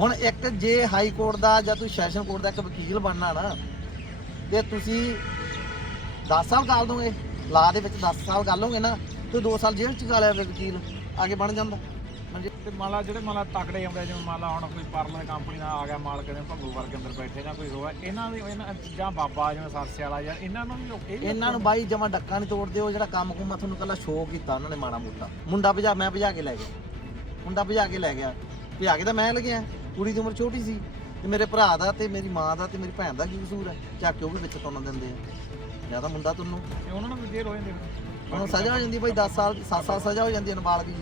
ਹੁਣ ਇੱਕ ਜੇ ਹਾਈ ਕੋਰਟ ਦਾ ਜਾਂ ਤੁਸੀਂ ਸੈਸ਼ਨ ਕੋਰਟ ਦਾ ਇੱਕ ਵਕੀਲ ਬਣਨਾ ਨਾ ਤੇ ਤੁਸੀਂ 10 ਸਾਲ ਗਾਲ ਦੋਗੇ ਲਾ ਦੇ ਵਿੱਚ 10 ਸਾਲ ਗਾਲੋਗੇ ਨਾ ਤੇ 2 ਸਾਲ ਜੇਲ੍ਹ ਚ ਗਾਲਿਆ ਵਕੀਲ ਅੱਗੇ ਬਣ ਜਾਂਦਾ। ਹਾਂਜੀ। ਤੇ ਮੰਨ ਲਾ ਜਿਹੜੇ ਮੰਨ ਲਾ ਤਕੜੇ ਆਉਂਦੇ ਜਿਵੇਂ ਮੰਨ ਲਾ ਹੁਣ ਕੋਈ ਪਰਲੇ ਕੰਪਨੀ ਦਾ ਆ ਗਿਆ ਮਾਲਕ ਨੇ ਭੰਗੂ ਵਰਗੇ ਅੰਦਰ ਬੈਠੇ ਜਾਂ ਕੋਈ ਹੋਇਆ ਇਹਨਾਂ ਦੀ ਇਹਨਾਂ ਜਾਂ ਬਾਬਾ ਜਿਵੇਂ ਸਰਸੇ ਵਾਲਾ ਜਾਂ ਇਹਨਾਂ ਨੂੰ ਵੀ ਇਹਨਾਂ ਨੂੰ ਬਾਈ ਜਮਾ ਡੱਕਾ ਨਹੀਂ ਤੋੜਦੇ ਉਹ ਜਿਹੜਾ ਕੰਮ ਕੁਮ ਤੁਹਾਨੂੰ ਕੱਲਾ ਸ਼ੋਅ ਕੀਤਾ ਉਹਨਾਂ ਨੇ ਮਾੜਾ ਮੋਟਾ। ਮੁੰਡਾ ਭਜਾ ਮੈਂ ਭਜਾ ਕੇ ਲੈ ਗਿਆ। ਮੁੰਡਾ ਭਜਾ ਕੇ ਲੈ ਗਿਆ। ਭਜਾ ਕੇ ਤਾਂ ਮੈਂ ਲੱਗਿਆ। ਕੁੜੀ ਦੀ ਉਮਰ ਛੋਟੀ ਸੀ ਤੇ ਮੇਰੇ ਭਰਾ ਦਾ ਤੇ ਮੇਰੀ ਮਾਂ ਦਾ ਤੇ ਮੇਰੀ ਭੈਣ ਦਾ ਕੀ ਕਸੂਰ ਹੈ? ਚੱਕ ਕੇ ਉਹ ਵੀ ਵਿੱਚ ਤੁੰਨ ਦਿੰਦੇ ਆ। ਜਾਂ ਤਾਂ ਮੁੰਡਾ ਤੁਹਾਨੂੰ ਤੇ ਉਹਨਾਂ ਨੂੰ ਵੀ ਜੇਲ੍ਹ ਹੋ ਜਾਂਦੇ ਹੁਣ ਸਜ਼ਾ ਹੋ ਜਾਂਦੀ ਬਾਈ 10 ਸਾਲ 7 ਸਾਲ ਸਜ਼ਾ ਹੋ ਜਾਂਦੀ ਹੈ ਨਾਬਾਲਗ ਦੀ।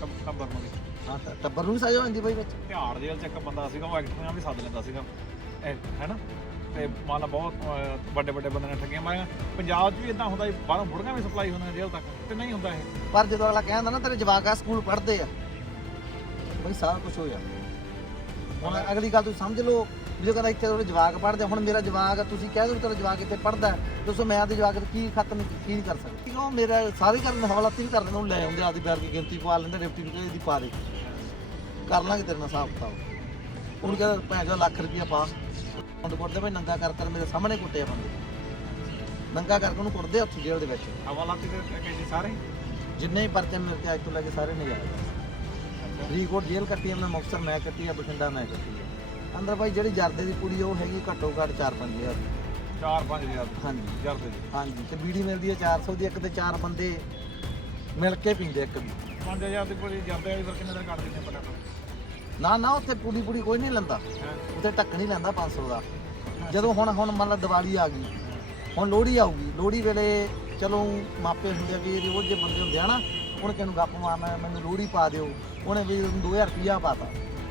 ਟੱਬ- ਟੱਬਰ ਨੂੰ। ਹਾਂ ਟੱਬਰ ਨੂੰ ਸਜ਼ਾ ਹੋ ਜਾਂਦੀ ਬਾਈ ਵਿੱਚ। ਤਿਹਾੜ ਜੇਲ੍ਹ ਚ ਇੱਕ ਬੰਦਾ ਸੀਗਾ ਉਹ ਐਕਟਰਾਂ ਵੀ ਸੱਦ ਲੈਂਦਾ ਸੀਗਾ। ਹੈਨਾ? ਤੇ ਮੰਨ ਲਾ ਬਹੁਤ ਵੱਡੇ ਵੱਡੇ ਬੰਦੇ ਨੇ ਠੱਗੀਆਂ ਮਾਰੀਆਂ। ਪੰਜਾਬ 'ਚ ਵੀ ਇਦਾਂ ਹੁੰਦਾ ਬਾਹਰੋਂ ਬੁੜੀਆਂ ਵੀ ਸਪਲਾਈ ਹੁੰਦੀਆਂ ਜੇਲ੍ਹ ਤੱਕ। ਤੇ ਨਹੀਂ ਹੁੰਦਾ ਇਹ। ਪਰ ਜਦੋਂ ਅਗਲਾ ਕਹਿੰਦਾ ਨਾ ਤੇਰੇ ਜਵਾਕ ਸਕੂਲ ਪੜ੍ਹਦੇ ਆ। ਬਈ ਸਾਰਾ ਕੁਝ ਹੋ ਜਾਂਦਾ ਹੁਣ ਅਗਲੀ ਗੱਲ ਤੁਸੀਂ ਸਮਝ ਲਓ ਵੀ ਜੇ ਕਹਿੰਦਾ ਇੱਥੇ ਤੁਹਾਡੇ ਜਵਾਕ ਪੜ੍ਹਦੇ ਆ, ਹੁਣ ਮੇਰਾ ਜਵਾਕ ਤੁਸੀਂ ਕਹਿ ਦਿਓ ਵੀ ਤੇਰਾ ਜਵਾਕ ਇੱਥੇ ਪੜ੍ਹਦਾ ਹੈ, ਦੱਸੋ ਮੈਂ ਆਦੇ ਜਵਾਕ ਤੇ ਕੀ ਖਤਮ ਕੀ ਨਹੀਂ ਕਰ ਸਕਦਾ। ਕਿਉਂ ਮੇਰਾ ਸਾਰੇ ਕਰਨ ਹਵਾਲਾਤੀ ਵੀ ਕਰ ਦਿੰਦੇ ਉਹਨੂੰ ਲੈ ਆਉਂਦੇ ਆਦੀ ਬੈਰ ਦੀ ਗਿਣਤੀ ਪਵਾ ਲੈਂਦੇ ਡਿਪਟੀ ਨੂੰ ਦੀ ਪਾ ਦੇ। ਕਰ ਲਾਂਗੇ ਤੇਰੇ ਨਾਲ ਹਿਸਾਬ ਕਿਤਾਬ। ਉਹਨੂੰ ਕਹਿੰਦਾ ਭੈਣ ਚੋ ਲੱਖ ਰੁਪਇਆ ਪਾ। ਉਹਨੂੰ ਕੁੱਟਦੇ ਭਾਈ ਨੰਗਾ ਕਰ ਕਰ ਮੇਰੇ ਸਾਹਮਣੇ ਕੁੱਟੇ ਆ ਬੰਦੇ। ਨੰਗਾ ਕਰਕੇ ਉਹਨੂੰ ਕੁੱਟਦੇ ਉੱਥੇ ਜੇਲ੍ਹ ਦੇ ਵਿੱਚ। ਹਵਾਲਾਤੀ ਦੇ ਕਹਿੰਦੇ ਸਾਰੇ? ਜਿੰਨੇ ਹੀ ਪਰਚੇ ਮੇਰੇ ਤੇ ਅੱਜ ਤੋਂ ਲੈ ਕੇ ਸਾਰੇ ਨਜਾਇਜ਼ ਫਰੀਦਕੋਟ ਜੇਲ੍ਹ ਕੱਟੀ ਆ ਮੈਂ ਮੁਕਤਸਰ ਮੈਂ ਕੱਟੀ ਆ ਬਠਿੰਡਾ ਮੈਂ ਕੱਟੀ ਆ। ਅੰਦਰ ਭਾਈ ਜਿਹੜੀ ਜਰਦੇ ਦੀ ਕੁੜੀ ਉਹ ਹੈਗੀ ਘੱਟੋ ਘੱਟ 4-5 ਹਜ਼ਾਰ ਦੀ। 4-5 ਹਜ਼ਾਰ ਹਾਂਜੀ। ਜਰਦੇ ਜੀ ਹਾਂਜੀ ਤੇ ਬੀੜੀ ਮਿਲਦੀ ਹੈ 400 ਦੀ ਇੱਕ ਤੇ ਚਾਰ ਬੰਦੇ ਮਿਲ ਕੇ ਪੀਂਦੇ ਇੱਕ ਵੀ। 5000 ਦੀ ਕੋਈ ਜਰਦੇ ਵਾਲੀ ਫਿਰ ਕਿੰਨੇ ਦਾ ਕੱਢ ਦਿੰਦੇ ਪਟਾ ਨਾ ਨਾ ਉੱਥੇ ਪੂਰੀ ਪੂਰੀ ਕੋਈ ਨਹੀਂ ਲੈਂਦਾ। ਉੱਥੇ ਢੱਕ ਨਹੀਂ ਲੈਂਦਾ 500 ਦਾ। ਜਦੋਂ ਹੁਣ ਹੁਣ ਮੰਨ ਲਾ ਦੀਵਾਲੀ ਆ ਗਈ। ਹੁਣ ਲੋਹੜੀ ਆਊਗੀ। ਲੋਹੜੀ ਵੇਲੇ ਚਲੋ ਮਾਪੇ ਹੁੰਦੇ ਆ ਵੀ ਉਹ ਜੇ ਬੰਦੇ ਹੁੰਦੇ ਆ ਨਾ ਉਹਨੇ ਕਿਹਨੂੰ ਗੱਪ ਮਾਰਨਾ ਮੈਨੂੰ ਲੋਹੜੀ ਪਾ ਦਿਓ। ਉਹਨੇ ਵੀ 2000 ਰੁਪਿਆ ਪਾਤਾ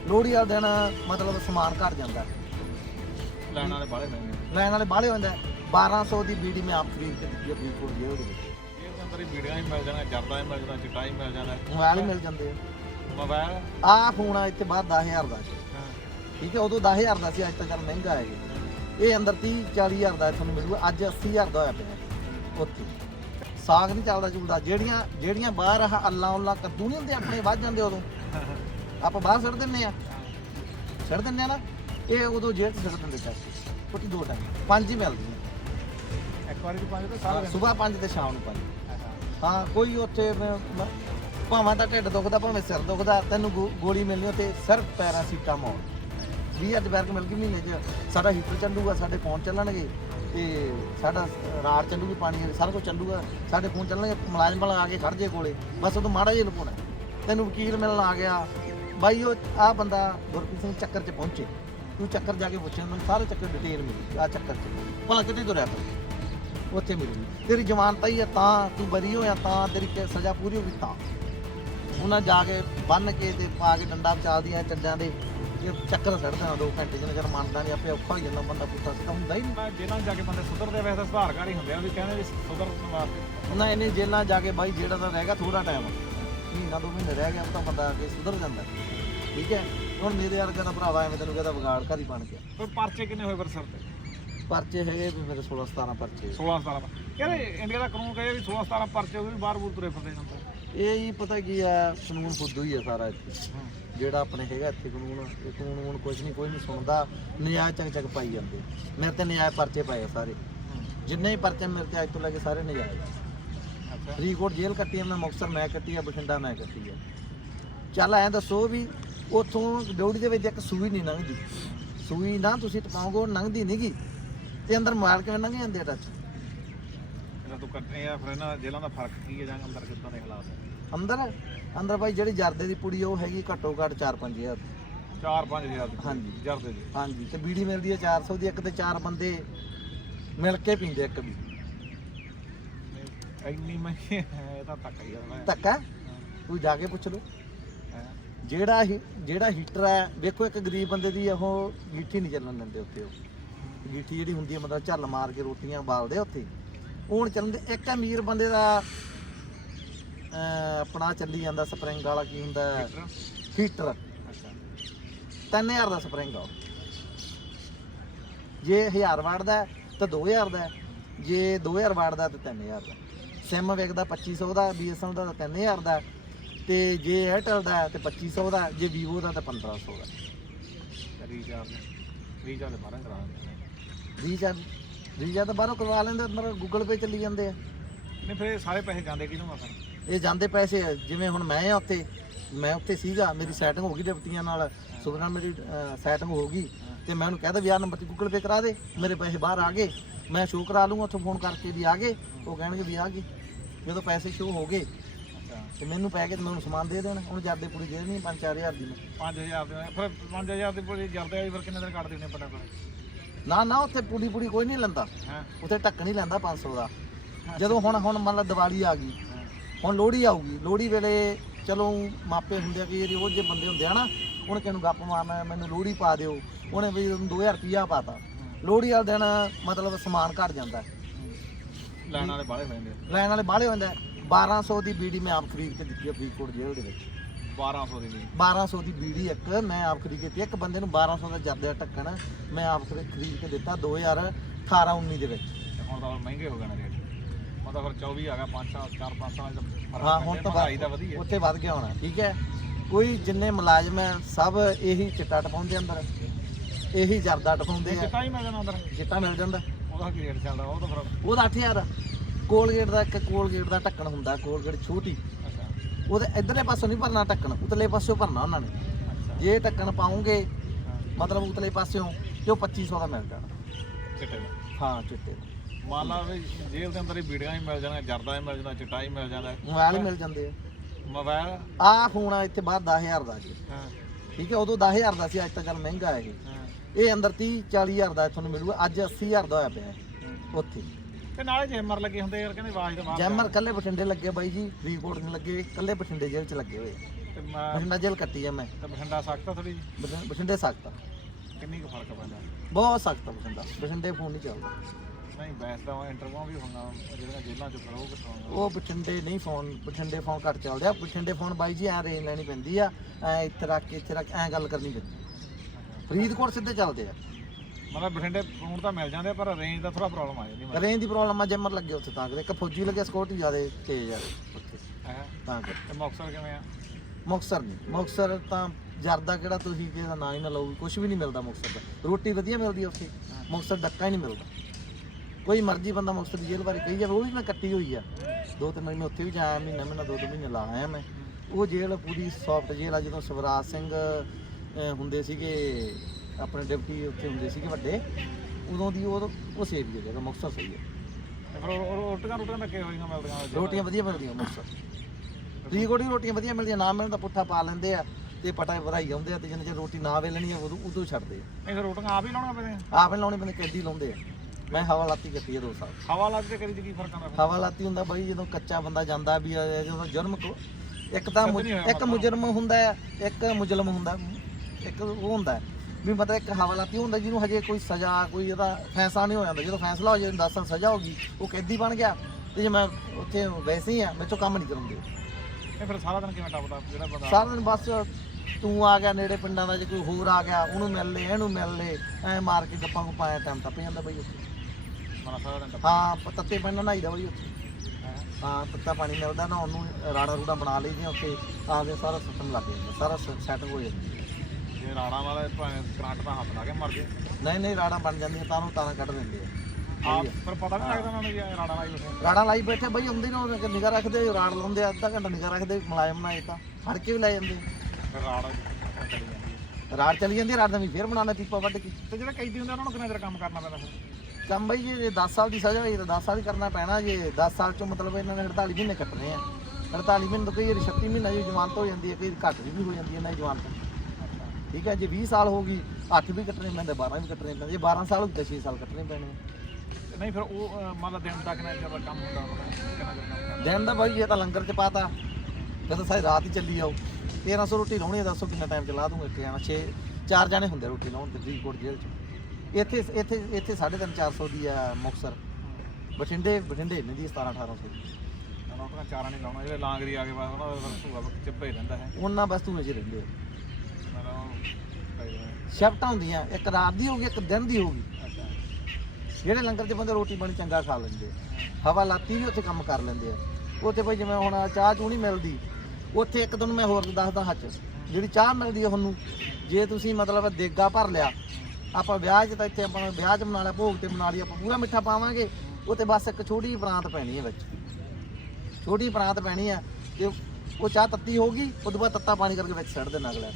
ਲੋਹੜੀ ਵਾਲੇ ਦਿਨ ਮਤਲਬ ਸਮਾਨ ਘਟ ਜਾਂਦਾ। ਲੈਣ ਵਾਲੇ ਬਾਹਲੇ ਮਹਿੰਗੇ ਲੈਣ ਵਾਲੇ ਬਾਹਲੇ ਹੁੰਦਾ 1200 ਦੀ ਬੀੜੀ ਮੈਂ ਆਪ ਖਰੀਦ ਕੇ ਦਿੱਤੀ ਆ ਫਰੀਦਕੋਟ ਜੇਲ੍ਹ ਦੇ ਵਿੱਚ। ਇਹ ਤਾਂ ਅੰਦਰ ਹੀ ਵੀਡੀਓ ਹੀ ਮਿਲ ਜਾਣਾ ਜਰਦਾ ਹੀ ਮਿਲ ਜਾਣਾ ਚਿੱਟਾ ਹੀ ਮਿਲ ਜਾਣਾ। ਮੋਬਾਈਲ ਹੀ ਮਿਲ ਜਾਂਦੇ ਆ। ਮੋਬਾਈਲ ਆਹ ਫੋਨ ਆ ਇੱਥੇ ਬਾਹਰ 10000 ਦਾ ਸੀ। ਠੀਕ ਹੈ ਉਦੋਂ 10000 ਦਾ ਸੀ ਅੱਜ ਤੱਕ ਮਹਿੰਗਾ ਹੈ ਇਹ ਅੰਦਰ 30 40000 ਦਾ ਤੁਹਾਨੂੰ ਮਿਲੂਗਾ ਅੱਜ 80000 ਦਾ ਹੋਇਆ ਪਿਆ। ਉੱਥੇ ਸਾਗ ਨਹੀਂ ਚੱਲਦਾ ਚੁਲਦਾ ਜਿਹੜੀਆਂ ਜਿਹੜੀਆਂ ਬਾਹਰ ਆਹ ਅੱਲਾ ਉੱਲਾ ਕੱਦੂ ਨਹੀਂ ਹੁੰਦੇ ਆਪਣੇ ਵੱਧ ਜਾਂਦੇ ਉਦੋਂ। ਆਪਾਂ ਬਾਹਰ ਛੱਡ ਦਿੰਨੇ ਆ। ਛੱਡ ਦਿੰਨੇ ਆ ਨਾ ਇਹ ਉਦੋਂ ਜੇਲ੍ਹ 'ਚ ਛੱਡ ਦਿੰਦੇ ਚਾਚੇ। ਛੋਟੀ ਦੋ ਟਾਈਮ। ਪੰਜ ਹੀ ਮਿਲਦੀਆਂ। ਇੱਕ ਵਾਰੀ ਦੀ ਪੰਜ ਤੇ ਸਵੇਰ 5 ਤੇ ਸ਼ਾਮ ਨੂੰ 5 ਹਾਂ ਕੋਈ ਉੱਥੇ ਮ- ਮ- ਭਾਵੇਂ ਤਾਂ ਢਿੱਡ ਦੁਖਦਾ ਭਾਵੇਂ ਸਿਰ ਦੁਖਦਾ ਤੈਨੂੰ ਗੋ- ਗੋਲੀ ਮਿਲਣੀ ਉੱਥੇ ਸਿਰਫ ਪੈਰਾਸੀਟਾਮੋਲ 20 ਅੱਜ ਬੈਰਕ ਮਿਲ ਗਈ ਮਹੀਨੇ 'ਚ। ਸਾਡਾ ਹੀਟਰ ਚੱਲੂਗਾ ਸਾਡੇ ਫੋਨ ਚੱਲਣਗੇ ਤੇ ਸਾਡਾ ਰਾਡ ਚੱਲੂਗੀ ਪਾਣੀ ਵਾਲੀ, ਸਾਰਾ ਕੁਝ ਚੱਲੂਗਾ। ਸਾਡੇ ਫੋਨ ਚੱਲਣਗੇ ਮੁਲਾਜ਼ਮ ਵਾਲਾ ਆ ਕੇ ਖੜ ਜੇ ਕੋਲੇ। ਬਸ ਉਦੋਂ ਮਾੜਾ ਜਿਹਾ ਲੁਕਾਉਣਾ ਤੈਨੂੰ ਵਕੀਲ ਮਿਲਣ ਆ ਗਿਆ। ਬਾਈ ਉਹ ਆ ਬੰਦਾ ਗੁਰਪ੍ਰੀਤ ਸਿੰਘ ਚੱਕਰ 'ਚ ਪਹੁੰਚੇ। ਤੂੰ ਚੱਕਰ ਜਾ ਕੇ ਪੁੱਛਿਆ ਮੈਨੂੰ ਸਾਰੇ ਚੱਕਰ ਡਿਟੇਲ ਮਿਲੀ ਆ ਚੱਕਰ 'ਚ। ਭਲਾ ਕਿੱਥੇ ਤੁਰਿਆ ਤੂੰ ਉੱਥੇ ਮਿਲੂਗੀ ਤੇਰੀ ਜ਼ਮਾਨਤ ਹੀ ਹੈ ਤਾਂ ਤੂੰ ਬਰੀ ਹੋਇਆ ਤਾਂ ਤੇਰੀ ਸਜ਼ਾ ਪੂਰੀ ਹੋ ਗਈ ਤਾਂ। ਉਹਨਾਂ ਜਾ ਕੇ ਬੰਨ ਕੇ ਤੇ ਪਾ ਕੇ ਡੰਡਾ ਚਾਲਦੀਆਂ ਚੱਜਾਂ ਦੇ। ਇਹ ਚੱਕਰ ਸੜਦਾ ਦੋ ਘੰਟੇ ਜਿੰਨਾ ਚਿਰ ਮੰਨਦਾ ਨਹੀਂ ਆਪੇ ਔਖਾ ਹੋ ਜਾਂਦਾ ਬੰਦਾ ਪੁੱਠਾ ਸਿੱਧਾ ਹੁੰਦਾ ਹੀ ਨਹੀਂ। ਮੈਂ 'ਚ ਜਾ ਕੇ ਬੰਦੇ ਸੁਧਰਦੇ ਵੈਸੇ ਤਾਂ ਸੁਧਾਰਕਾਰ ਹੀ ਹੁੰਦੇ ਆ ਵੀ ਕਹਿੰਦੇ ਵੀ ਸੁਧਰਨ ਵਾਸਤੇ ਉਹਨਾਂ ਇਹਨੇ ਜੇਲਾਂ ਜਾ ਕੇ ਬਾਈ ਜਿਹੜਾ ਤਾਂ ਰਹਿ ਗਿਆ ਥੋੜਾ ਟਾਈਮ ਮਹੀਨਾ ਦੋ ਮਹੀਨੇ ਰਹਿ ਗਿਆ ਉਹ ਤਾਂ ਬੰਦਾ ਆ ਕੇ ਸੁਧਰ ਜਾਂਦਾ। ਠੀਕ ਹੈ? ਹੁਣ ਮੇਰੇ ਵਰਗਾ ਦਾ ਭਰਾਵਾ ਐਵੇਂ ਤੈਨੂੰ ਕਹਿੰਦਾ ਵਿਗਾੜ ਘਰ ਹੀ ਬਣ ਗਿਆ। ਕੋਈ ਪਰਚੇ ਕਿੰਨੇ ਹੋਏ ਫਿਰ ਸਿਰ ਤੇ? ਪਰਚੇ ਹੈਗੇ ਵੀ ਮੇਰੇ 16 17 ਪਰਚੇ। 16 17 ਕਹਿੰਦੇ ਇੰਡੀਆ ਦਾ ਕਾਨੂੰਨ ਕਹੇ ਵੀ 16 17 ਪਰਚੇ ਹੋ ਗਏ ਵੀ ਬਾਹਰ ਬੂਰ ਤੁਰੇ ਫਿਰਦੇ ਜਾਂਦੇ ਇਹ ਹੀ ਪਤਾ ਕੀ ਆ ਕਾਨੂੰਨ ਫੁੱਦੂ ਹੀ ਆ ਸਾਰਾ ਇੱਥੇ। ਜਿਹੜਾ ਆਪਣੇ ਹੈਗਾ ਇੱਥੇ ਕਾਨੂੰਨ ਇਹ ਕਾਨੂੰਨ ਹੁਣ ਕੁਝ ਨਹੀਂ ਕੋਈ ਨਹੀਂ ਸੁਣਦਾ। ਨਜਾਇਜ਼ ਚੱਕ ਚੱਕ ਪਾਈ ਜਾਂਦੇ। ਮੇਰੇ ਤੇ ਨਜਾਇਜ਼ ਪਰਚੇ ਪਏ ਆ ਸਾਰੇ। ਜਿੰਨੇ ਹੀ ਪਰਚੇ ਮੇਰੇ ਤੇ ਅੱਜ ਤੋਂ ਲੈ ਕੇ ਸਾਰੇ ਨਜਾਇਜ਼। ਫਰੀਦਕੋਟ ਜੇਲ੍ਹ ਕੱਟੀ ਆ ਮੈਂ ਮੁਕਤਸਰ ਮੈਂ ਕੱਟੀ ਆ ਬਠਿੰਡਾ ਮੈਂ ਕੱਟੀ ਆ। ਚੱਲ ਐਂ ਦੱਸੋ ਵੀ ਉਥੋਂ ਡਿਊਟੀ ਦੇ ਵਿੱਚ ਇੱਕ ਸੂਈ ਨਹੀਂ ਲੰਘਦੀ। ਸੂਈ ਨਾ ਤੁਸੀਂ ਟਪਾਓਗੇ ਉਹ ਲੰਘਦੀ ਨਹੀਂਗੀ ਤੇ ਅੰਦਰ ਮੋਬਾਈਲ ਕਿਵੇਂ ਲੰਘ ਜਾਂਦੇ ਆ ਟੱਚ ਜਿਹੜਾ ਤੂੰ ਕਰਦੇ ਆ ਫਿਰ ਇਹਨਾਂ ਜੇਲ੍ਹਾਂ ਦਾ ਫ਼ਰਕ ਕੀ ਹੈ ਜਾਂ ਅੰਦਰ ਕਿੱਦਾਂ ਦੇ ਹਾਲਾਤ ਹੈ ਅੰਦਰ ਅੰਦਰ ਭਾਈ ਜਿਹੜੀ ਜਰਦੇ ਦੀ ਪੁੜੀ ਉਹ ਹੈਗੀ ਘੱਟੋ ਘੱਟ 4-5 ਹਜ਼ਾਰ 4 ਹਜ਼ਾਰ ਦੀ ਹਾਂਜੀ। ਜਰਦੇ ਦੀ। ਹਾਂਜੀ ਤੇ ਬੀੜੀ ਮਿਲਦੀ ਹੈ 400 ਦੀ ਇੱਕ ਤੇ ਚਾਰ ਬੰਦੇ ਮਿਲ ਕੇ ਪੀਂਦੇ ਇੱਕ ਵੀ। ਇੰਨੀ ਮਹਿੰਗੀ ਹੈ ਇਹ ਤਾਂ ਧੱਕਾ ਹੀ ਧੱਕਾ ਤੂੰ ਜਾ ਕੇ ਪੁੱਛ ਲਓ। ਜਿਹੜਾ ਹੀ ਜਿਹੜਾ ਹੀਟਰ ਹੈ ਵੇਖੋ ਇੱਕ ਗਰੀਬ ਬੰਦੇ ਦੀ ਉਹ ਗੀਠੀ ਨਹੀਂ ਚੱਲਣ ਦਿੰਦੇ ਉੱਤੇ ਉਹ। ਗੀਠੀ ਜਿਹੜੀ ਹੁੰਦੀ ਹੈ ਮਤਲਬ ਝੱਲ ਮਾਰ ਕੇ ਰੋਟੀਆਂ ਬਾਲਦੇ ਆ ਉੱਥੇ। ਹੁਣ ਚੱਲਣ ਦੇ ਇੱਕ ਅਮੀਰ ਬੰਦੇ ਦਾ ਆਪਣਾ ਚੱਲੀ ਜਾਂਦਾ ਸਪਰਿੰਗ ਵਾਲਾ ਕੀ ਹੁੰਦਾ? ਹੈ? ਹੀਟਰ। ਅੱਛਾ 3000 ਦਾ ਸਪਰਿੰਗ ਆ। ਜੇ 1000 ਵਾਟ ਦਾ ਤਾਂ 2000 ਦਾ। ਜੇ 2000 ਵਾਟ ਦਾ ਤਾਂ 3000 ਦਾ ਸਿਮ ਵਿਕਦਾ 2500 ਦਾ BSNL ਦਾ ਤਾਂ 3000 ਦਾ ਤੇ ਜੇ Airtel ਦਾ ਤੇ 2500 ਦਾ ਜੇ Vivo ਦਾ ਤਾਂ 1500 ਦਾ ਰੀਚਾਰਜ ਰੀਚਾਰਜ ਬਾਹਰਾਂ ਕਰਾ ਦਿੰਦੇ ਰੀਚਾਰਜ ਰੀਚਾਰਜ ਤਾਂ ਬਾਹਰੋਂ ਕਰਵਾ ਲੈਂਦੇ ਅੰਦਰ ਗੂਗਲ ਪੇ ਚੱਲੀ ਜਾਂਦੇ ਆ। ਨਹੀਂ ਫਿਰ ਸਾਰੇ ਪੈਸੇ ਜਾਂਦੇ ਕਿਹਨੂੰ ਆ ਫਿਰ? ਇਹ ਜਾਂਦੇ ਪੈਸੇ ਆ, ਜਿਵੇਂ ਹੁਣ ਮੈਂ ਆ ਉੱਥੇ ਮੈਂ ਉੱਥੇ ਸੀਗਾ ਮੇਰੀ ਸੈਟਿੰਗ ਹੋ ਗਈ ਡਿਪਟੀਆਂ ਨਾਲ ਨਾਲ ਮੇਰੀ ਸੈਟਿੰਗ ਹੋ ਗਈ ਤੇ ਮੈਂ ਉਹਨੂੰ ਕਹਿ ਤਾ ਵੀ ਆਹ ਨੰਬਰ ਤੇ ਗੂਗਲ ਪੇ ਕਰਾ ਦੇ ਮੇਰੇ ਪੈਸੇ ਬਾਹਰ ਆ ਗਏ ਮੈਂ ਸ਼ੋਅ ਕਰਾ ਲੂੰਗਾ ਉੱਥੋਂ ਫੋਨ ਕਰਕੇ ਵੀ ਆ ਗਏ ਉਹ ਕਹਿਣਗੇ ਵੀ ਆ ਗਏ ਜਦੋਂ ਪੈਸੇ ਸ਼ੋਅ ਹੋ ਗਏ ਤੇ ਮੈਨੂੰ ਪੈ ਕੇ ਤੇ ਮੈਂ ਉਹਨੂੰ ਸਮਾਨ ਦੇ ਦੇਣਾ ਉਹਨੂੰ ਜਰਦੇ ਪੂਰੀ ਦੇ ਦੇਣੀ 5-4000 ਦੀ ਮੈਂ। 5000 ਦੇ ਫਿਰ 5000 ਦੇ ਪੂਰੀ ਜਲਦੇ ਆ ਫਿਰ ਕਿੰਨੇ ਦਿਨ ਕੱਢ ਪਤਾ ਕੋਲ ਨਾ ਨਾ ਉੱਥੇ ਪੂਰੀ ਪੂਰੀ ਕੋਈ ਨਹੀਂ ਲੈਂਦਾ ਹਾਂ? ਉੱਥੇ ਢੱਕਣ ਹੀ ਲੈਂਦਾ 500 ਦਾ। ਜਦੋਂ ਹੁਣ ਹੁਣ ਮੰਨ ਲਾ ਦੀਵਾਲੀ ਆ ਗਈ ਹੁਣ ਲੋਹੜੀ ਆਊਗੀ ਲੋਹੜੀ ਵੇਲੇ ਚਲੋ ਮਾਪੇ ਹੁੰਦੇ ਆ ਕਿ ਜਿਹੜੇ ਉਹ ਜੇ ਬੰਦੇ ਹੁੰਦੇ ਆ ਨਾ ਉਹਨੇ ਕਿਹਨੂੰ ਗੱਪ ਮਾਰਨਾ ਮੈਨੂੰ ਲੋਹੜੀ ਪਾ ਦਿਓ ਉਹਨੇ ਵੀ ਉਹਨੂੰ 2000 ਰੁਪਿਆ ਪਾਤਾ। ਲੋਹੜੀ ਵਾਲੇ ਦਿਨ ਮਤਲਬ ਸਮਾਨ ਘਟ ਜਾਂਦਾ। ਲੈਣ ਵਾਲੇ ਬਾਹਲੇ ਹੋ ਜਾਂਦੇ ਲੈਣ ਵਾਲੇ ਬਾਹਲੇ ਹੈ। 1200 ਦੀ ਬੀੜੀ ਮੈਂ ਆਪ ਖਰੀਦ ਕੇ ਦਿੱਤੀ ਆ ਫਰੀਦਕੋਟ ਜੇਲ੍ਹ ਦੇ ਵਿੱਚ। 1200 ਦੀ ਨਹੀਂ 1200 ਦੀ ਬੀੜੀ ਇੱਕ ਮੈਂ ਆਪ ਖਰੀਦ ਕੇ ਦਿੱਤੀ ਇੱਕ ਬੰਦੇ ਨੂੰ 1200 ਦਾ ਜਰਦੇ ਦਾ ਢੱਕਣ ਮੈਂ ਆਪ ਖਰੀ- ਖਰੀਦ ਕੇ ਦਿੱਤਾ 2018 19 ਦੇ ਵਿੱਚ। ਹੁਣ ਤਾਂ ਮਹਿੰਗੇ ਹੋ ਗਏ ਨੇ ਰੇਟ। ਮਤਲਬ ਫਿਰ 24 ਆ ਗਿਆ 5 ਸਾਲ 4 5 ਸਾਲ ਦਾ ਫ਼ਰਕ ਹਾਂ ਪੈਂਦਾ, ਹੁਣ ਤਾਂ ਮਹਿੰਗਾਈ ਦਾ ਵੱਧ- ਵਧੀਆ। ਉੱਥੇ ਵੱਧ ਗਿਆ ਹੋਣਾ ਠੀਕ ਹੈ? ਕੋਈ ਜਿੰਨੇ ਮੁਲਾਜ਼ਮ ਹੈ ਸਭ ਇਹੀ ਚਿੱਟਾ ਟਪਾਉਂਦੇ ਅੰਦਰ। ਇਹੀ ਜਰਦਾ ਟਪਾਉਂਦੇ ਆ। ਚਿੱਟਾ ਹੀ ਮਿਲ ਜਾਣਾ ਅੰਦਰ। ਚਿੱਟਾ ਮਿਲ ਜਾਂਦਾ। ਉਹਦਾ ਕੀ ਰੇਟ ਚੱਲਦਾ ਉਹ ਤਾਂ ਫਿਰ ਉਹਦਾ 8000 ਕੋਲਗੇਟ ਦਾ ਇੱਕ ਕੋਲਗੇਟ ਦਾ ਢੱਕਣ ਹੁੰਦਾ ਕੋਲਗੇਟ ਛੋਟੀ। ਉਹਦੇ ਇਧਰਲੇ ਪਾਸੋਂ ਨਹੀਂ ਭਰਨਾ ਢੱਕਣ ਉਤਲੇ ਪਾਸੋਂ ਭਰਨਾ ਉਹਨਾਂ ਨੇ। ਜੇ ਢੱਕਣ ਪਾਉਂਗੇ ਮਤਲਬ ਉਤਲੇ ਪਾਸਿਓਂ ਉਹ 2500 ਦਾ ਮਿਲ ਜਾਣਾ। ਚਿੱਟੇ ਹਾਂ ਚਿੱਟੇ। ਮੰਨ ਲਾ ਵੀ ਜੇਲ੍ਹ ਦੇ ਅੰਦਰ ਹੀ ਬੀੜੀਆਂ ਹੀ ਮਿਲ ਜਾਣਾ ਜਰਦਾ ਹੀ ਮਿਲ ਜਾਣਾ ਚਿੱਟਾ ਹੀ ਮਿਲ ਜਾਂਦਾ ਮੋਬਾਈਲ ਮਿਲ ਜਾਂਦੇ ਆ। ਮੋਬਾਈਲ ਆਹ ਫੋਨ ਆ ਇੱਥੇ ਬਾਹਰ 10000 ਦਾ ਜੀ। ਹਾਂ। ਠੀਕ ਹੈ ਉਦੋਂ 10000 ਦਾ ਸੀ ਅੱਜ ਤਾਂ ਚੱਲ ਮਹਿੰਗਾ ਹੈ ਇਹ। ਹਾਂ। ਇਹ ਅੰਦਰ 30 40000 ਦਾ ਤੁਹਾਨੂੰ ਮਿਲੂਗਾ ਅੱਜ 80000 ਦਾ ਹੋਇਆ ਪਿਆ। ਉੱਥੇ। ਤੇ ਨਾਲੇ ਜੈਮਰ ਲੱਗੇ ਹੁੰਦੇ ਯਾਰ ਕਹਿੰਦੇ ਆਵਾਜ਼ ਬਾਹਰ ਜੈਮਰ ਕੱਲੇ ਬਠਿੰਡੇ ਲੱਗੇ ਬਾਈ ਜੀ ਫਰੀਦਕੋਟ ਨਹੀਂ ਲੱਗੇ ਕੱਲੇ ਬਠਿੰਡੇ ਜੇਲ੍ਹ 'ਚ ਲੱਗੇ ਹੋਏ ਆ। ਤੇ ਮੈਂ- ਬਠਿੰਡਾ ਜੇਲ੍ਹ ਕੱਟੀ ਆ ਮੈਂ। ਤੇ ਬਠਿੰਡਾ ਸਖਤ ਥੋੜੀ ਬਠਿੰ- ਬਠਿੰਡੇ ਸਖਤ ਆ। ਕਿੰਨੀ ਕੁ ਫ਼ਰਕ ਪੈਂਦਾ? ਬਹੁਤ ਸਖਤ ਆ ਬਠਿੰਡਾ। ਬਠਿੰਡੇ ਫੋਨ ਨਹੀਂ ਚੱਲਦਾ। ਨਹੀਂ ਬੈਸ ਦਾ ਇੰਟਰਵਿਊ ਵੀ ਹੋਣਾ ਜਿਹੜੀਆਂ ਜੇਲ੍ਹਾਂ ਚ ਫਿਰ ਉਹ ਕਿੱਥੋਂ ਆਉਂਦਾ? ਉਹ ਬਠਿੰਡੇ ਨਹੀਂ ਫੋਨ ਬਠਿੰਡੇ ਫੋਨ ਘੱਟ ਚੱਲਦੇ ਆ। ਬਠਿੰਡੇ ਫੋਨ ਬਾਈ ਜੀ ਐ ਰੇਂਜ ਲੈਣੀ ਪੈਂਦੀ ਆ। ਐ ਇੱਥੇ ਰੱਖ ਕੇ ਇੱਥੇ ਰੱਖ ਐ ਗੱਲ ਕਰਨੀ ਪੈਂਦੀ ਫਰੀਦਕੋਟ ਸਿੱਧੇ ਚੱਲਦੇ ਆ। ਮਤਲਬ ਬਠਿੰਡੇ ਫੋਨ ਤਾਂ ਮਿਲ ਜਾਂਦੇ ਪਰ ਰੇਂਜ ਦਾ ਥੋੜਾ ਪ੍ਰੋਬਲਮ ਆ ਜਾਂਦੀ ਰੇਂਜ ਦੀ ਪ੍ਰੋਬਲਮ ਆ ਜੈਮਰ ਲੱਗੇ ਉੱਥੇ ਤਾਂ ਇੱਕ ਫੌਜੀ ਲੱਗੇ ਸਿਕਿਉਰਿਟੀ ਜ਼ਿਆਦੇ ਤੇਜ਼ ਆ। ਉੱਥੇ। ਤਾਂ ਕਰਕੇ ਤੇ ਕਿਵੇਂ ਆ? ਮੁਕਸਰ ਨਹੀਂ। ਮੁਕਸਰ ਤਾਂ ਜਰਦਾ ਕਿਹੜਾ ਤੁਸੀਂ ਜਿਹਦਾ ਨਾਂ ਹੀ ਨਾ ਲਓ ਕੁਝ ਵੀ ਨਹੀਂ ਮਿਲਦਾ ਮੁਕਸਰ ਦਾ। ਰੋਟੀ ਵਧੀਆ ਮਿਲਦੀ ਆ ਉੱਥੇ। ਮੁਕਸਰ ਡੱਕਾ ਹੀ ਨਹੀਂ ਮਿਲਦਾ। ਕੋਈ ਮਰਜ਼ੀ ਬੰਦਾ ਮੁਕਸਰ ਦੀ ਜੇਲ੍ਹ ਬਾਰੇ ਕਹੀ ਜਾਵੇ ਉਹ ਵੀ ਮੈਂ ਕੱਟੀ ਹੋਈ ਆ। ਦੋ ਤਿੰਨ ਮਹੀਨੇ ਉੱਥੇ ਵੀ ਜਾਇਆ ਮਹੀਨਾ ਮਹੀਨਾ ਦੋ ਦੋ ਮਹੀਨੇ ਲਾ ਆਇਆ ਮੈਂ। ਉਹ ਜੇਲ੍ਹ ਪੂਰੀ ਸੌਫਟ ਜੇਲ੍ਹ ਆ ਜਦੋਂ ਸਵਰਾਜ ਸਿੰਘ ਅਹ, ਹੁੰਦੇ ਸੀਗੇ ਆਪਣੇ ਡਿਪਟੀ ਉੱਥੇ ਹੁੰਦੇ ਸੀਗੇ ਵੱਡੇ ਉਦੋਂ ਦੀ ਉਹ ਉਹ ਹੀ ਹੈ ਜਗ੍ਹਾ ਮੁਕਸਰ ਸਹੀ ਹੈ ਫਿਰ ਉਹ- ਉਹ ਰੋਟੀਆਂ ਰੋਟੀਆਂ ਲੱਗੇ ਹੋਈਆਂ ਮਿਲਦੀਆਂ ਜੇਲ੍ਹਾਂ ਰੋਟੀਆਂ ਵਧੀਆ ਮਿਲਦੀਆਂ ਮੁਕਸਰ ਫਰੀਦਕੋਟ ਹੀ ਰੋਟੀਆਂ ਵਧੀਆ ਮਿਲਦੀਆਂ ਨਾ ਮਿਲਣ ਤਾਂ ਪੁੱਠਾ ਪਾ ਲੈਂਦੇ ਆ ਤੇ ਪਟਾ ਭਰਾਈ ਆਉਂਦੇ ਆ ਤੇ ਜਿੰਨੇ ਚਿਰ ਰੋਟੀ ਨਾ ਵੇਲਣੀ ਆ ਉਦੋਂ ਉਦੋਂ ਛੱਡਦੇ ਆ। ਚ। ਇਹ ਫਿਰ ਰੋਟੀਆਂ ਆਪ ਹੀ ਲਾਉਣੀਆਂ ਪੈਂਦੀਆਂ? ਆਪੇ ਲਾਉਣੇ ਪੈਂਦੇ ਕੈਦੀ ਲਾਉਂਦੇ ਆ। ਮੈਂ ਹਵਾ ਲਾਤੀ ਕੀਤੀ ਆ ਦੋ ਸਾਲ ਹਵਾ ਲੱਗ ਕੇ ਕਰੀ ਚ ਕੀ ਫ਼ਰਕ ਆਉਂਦਾ? ਹਵਾ ਲਾਤੀ ਹੁੰਦਾ ਬਾਈ ਜਦੋਂ ਕੱਚਾ ਬੰਦਾ ਜਾਂਦਾ ਵੀ ਆ, ਜਦੋਂ ਜੁਰਮ ਕੋ- ਇੱਕ ਤਾਂ ਮੁਜ- ਨਹੀਂ ਹੋਇਆ ਇੱਕ ਮੁਜਰਮ ਹੁੰਦਾ ਹੈ ਇੱਕ ਮੁਜਲਮ ਹੁੰਦਾ। ਇੱਕ ਉਹ ਹੁੰਦਾ। ਹੈ ਵੀ ਮਤਲਬ ਇੱਕ ਹਵਾ ਲਾਤੀ ਹੁੰਦਾ ਜਿਹਨੂੰ ਹਜੇ ਕੋਈ ਸਜ਼ਾ ਕੋਈ ਇਹਦਾ ਫੈਸਲਾ ਨਹੀਂ ਹੋ ਜਾਂਦਾ ਜਦੋਂ ਫੈਸਲਾ ਹੋ ਜਾਏ 10 ਸਾਲ ਸਜ਼ਾ ਹੋ ਗਈ ਉਹ ਕੈਦੀ ਬਣ ਗਿਆ। ਤੇ ਜੇ ਮੈਂ ਉੱਥੇ ਵੈਸੇ ਹੀ ਆ ਮੈਥੋਂ ਕੰਮ ਨਹੀਂ ਕਰਾਉਂਦੇ। ਇਹ ਫਿਰ ਸਾਰਾ ਦਿਨ ਕਿਵੇਂ ਟੱਪਦਾ ਜਿਹੜਾ ਬੰਦਾ ਸਾਰਾ ਦਿਨ ਬਸ ਤੂੰ ਆ ਗਿਆ ਨੇੜੇ ਪਿੰਡਾਂ ਦਾ ਜੇ ਕੋਈ ਹੋਰ ਆ ਗਿਆ ਉਹਨੂੰ ਮਿਲ ਲੈ ਇਹਨੂੰ ਮਿਲ ਲੈ ਐ ਮਾਰ ਕੇ ਗੱਪਾਂ ਗੁੱਪਾਂ ਆਇਆ ਟਾਈਮ ਟੱਪ ਜਾਂਦਾ ਬਈ ਉੱਥੇ ਮਨ ਸਾਰਾ ਦਿਨ ਟੱਪਦਾ ਹਾਂ ਤੱਤੇ ਪਿੰਡ ਨਹਾਈਦਾ ਬਈ ਉੱਥੇ। ਹੈਂ। ਤੱਤਾ ਪਾਣੀ ਮਿਲਦਾ ਨਾ ਉਹਨੂੰ ਰਾੜਾ ਰੂੜਾ ਬਣਾ ਲਈਦੀਆਂ ਉੱਥੇ ਆਪਦੇ ਸਾਰਾ ਸਿਸਟਮ ਲੱਗ ਜਾਂਦਾ ਸਾਰਾ ਸੈਟ ਹੋ ਜਾਂਦਾ। ਜੇ ਰਾੜਾਂ ਵਾਲੇ ਕਰੰਟ ਦਾ ਹੱਥ ਲਾ ਕੇ ਮਰ ਜੇ। ਨਹੀਂ ਨਹੀਂ ਰਾੜਾ ਬਣ ਜਾਂਦੀਆਂ ਤਾਂ ਉਹਨੂੰ ਤਾਰਾਂ ਕੱਢ ਦਿੰਦੇ ਆ। ਆਪ ਪਰ ਪਤਾ ਨਹੀਂ ਲੱਗਦਾ ਉਹਨਾਂ ਨੂੰ ਇਹ ਰਾੜਾਂ ਲਾਈ ਬੈਠੇ ਰਾੜਾ ਲਾਈ ਬੈਠੇ ਬਈ ਹੁੰਦੇ ਨੇ ਉਹ ਨਿਗਾਹ ਰੱਖਦੇ ਰਾੜ ਲਾਉਂਦੇ ਅੱਧਾ ਘੰਟਾ ਨਿਗਾਹ ਰੱਖਦੇ ਮੁਲਾਜ਼ਮ ਨਾ ਇਹ ਤਾਂ ਫੜ ਕੇ ਵੀ ਲੈ ਜਾਂਦੇ। ਫਿਰ ਰਾੜ ਚਲੀ ਜਾਂਦੀ ਹੈ। ਰਾੜ ਚਲੀ ਜਾਂਦੀ ਰਾੜ ਦਾ ਵੀ ਫੇਰ ਬਣਾਉਂਦੇ ਪੀਪਾ ਵੱਢ ਕੇ। ਤੇ ਜਿਹੜੇ ਕੈਦੀ ਹੁੰਦੇ ਉਹਨਾਂ ਨੂੰ ਕਿੰਨਾ ਚਿਰ ਕੰਮ ਕਰਨਾ ਪੈਂਦਾ ਫਿਰ? ਕੰਮ ਬਈ ਜੇ 10 ਸਾਲ ਦੀ ਸਜ਼ਾ ਹੋਈ ਤਾਂ 10 ਸਾਲ ਹੀ ਕਰਨਾ ਪੈਣਾ ਜੇ। 10 ਸਾਲ ਚੋਂ ਮਤਲਬ ਇਹਨਾਂ ਨੇ 48 ਮਹੀਨੇ ਕੱਟਣੇ ਆ। 48 ਮਹੀਨੇ ਤੋਂ ਕਈ ਵਾਰੀ 36 ਮਹੀਨੇ ਦੀ ਜ਼ਮਾਨਤ ਹੋ ਜਾਂਦੀ ਹੈ ਕਈ ਘੱਟ ਵੀ ਹੋ ਜਾਂਦੀ ਹੈ ਦੀ ਜ਼ਮਾਨਤ। ਠੀਕ ਹੈ ਜੇ 20 ਸਾਲ ਹੋ ਗਈ 8 ਵੀ ਕੱਟਣੇ ਪੈਂਦੇ 12 ਵੀ ਕੱਟਣੇ ਪੈਂਦੇ। ਜੇ 12 ਸਾਲ ਹੋ ਗਏ ਤਾਂ 6 ਸਾਲ ਕੱਟਣੇ ਪੈਣੇ ਨਹੀਂ ਫਿਰ ਉਹ ਮੰਨ ਲਾ ਦਿਨ ਤੱਕ ਨਾ ਜਦੋਂ ਕੰਮ ਹੁੰਦਾ ਉਹਨਾਂ ਦਾ, ਕਿੰਨਾ ਚਿਰ ਕੰਮ ਕਰਨਾ। ਦਿਨ ਦਾ ਬਾਈ ਇਹ ਤਾਂ ਲੰਗਰ ਚ ਪਾਤਾ। ਜਦੋਂ ਸਾਰੀ ਰਾਤ ਹੀ ਚੱਲੀ ਆਓ 1300 ਰੋਟੀ ਲਾਉਣੀ ਹੈ ਦੱਸੋ ਕਿੰਨਾ ਟਾਈਮ ਚਲਾ ਦੂੰਗਾ ਇੱਕ ਜਾਣਾ 6 ਚਾਰ ਜਾਣੇ ਹੁੰਦੇ ਰੋਟੀ ਲਾਉਣ ਤੇ ਫਰੀਦਕੋਟ ਜੇਲ੍ਹ ਚ। ਇੱਥੇ ਇੱਥੇ ਇੱਥੇ 350 400 ਦੀ ਆ ਮੁਕਸਰ ਬਠਿੰਡੇ ਬਠਿੰਡੇ ਇਹਨਾਂ ਦੀ 17 1800 ਦੀ। ਉਹਨਾਂ ਨੂੰ ਚਾਰਾਂ ਨਹੀਂ ਲਾਉਣਾ ਜਿਹੜੇ ਲਾਂਗਰੀ ਆ ਕੇ ਬਾਅਦ ਉਹਨਾਂ ਦਾ ਭੂਆ ਚਿੱਪੇ ਰਹਿੰਦਾ ਹੈ। ਉਹਨਾਂ ਬਸ ਤੂੰ ਅਜੇ ਰਹਿੰਦੇ ਸ਼ਿਫਟਾਂ ਹੁੰਦੀਆਂ ਇੱਕ ਰਾਤ ਦੀ ਹੋਗੀ ਇੱਕ ਦਿਨ ਦੀ ਹੋਗੀ ਜਿਹੜੇ ਲੰਗਰ 'ਚ ਬੰਦੇ ਰੋਟੀ ਪਾਣੀ ਚੰਗਾ ਖਾ ਲੈਂਦੇ ਹਵਾ ਲਾਤੀ ਵੀ ਉੱਥੇ ਕੰਮ ਕਰ ਲੈਂਦੇ ਆ। ਉੱਥੇ ਭਾਈ ਜਿਵੇਂ ਹੁਣ ਚਾਹ ਚੂਹ ਨਹੀਂ ਮਿਲਦੀ ਉੱਥੇ ਇੱਕ ਤੁਹਾਨੂੰ ਮੈਂ ਹੋਰ ਦੱਸਦਾ ਹੱਚ ਜਿਹੜੀ ਚਾਹ ਮਿਲਦੀ ਆ ਤੁਹਾਨੂੰ ਜੇ ਤੁਸੀਂ ਮਤਲਬ ਦੇਗਾ ਭਰ ਲਿਆ ਆਪਾਂ ਵਿਆਹ 'ਚ ਤਾਂ ਇੱਥੇ ਆਪਾਂ ਵਿਆਹ 'ਚ ਮਨਾ ਲਿਆ ਭੋਗ ਤੇ ਮਨਾ ਲਈ ਆਪਾਂ ਪੂਰਾ ਮਿੱਠਾ ਪਾਵਾਂਗੇ ਉਹ ਤੇ ਬਸ ਇੱਕ ਛੋਟੀ ਜਿਹੀ ਪ੍ਰਾਂਤ ਪੈਣੀ ਹੈ ਵਿੱਚ। ਛੋਟੀ ਪ੍ਰਾਂਤ ਪੈਣੀ ਆ ਤੇ ਉਹ ਚਾਹ ਤੱਤੀ ਹੋਗੀ ਉਦੋਂ ਬਾਅਦ ਤੱਤਾ ਪਾਣੀ ਕਰਕੇ ਵਿੱਚ ਛੱਡ ਦੇਣਾ ਅਗਲਾ।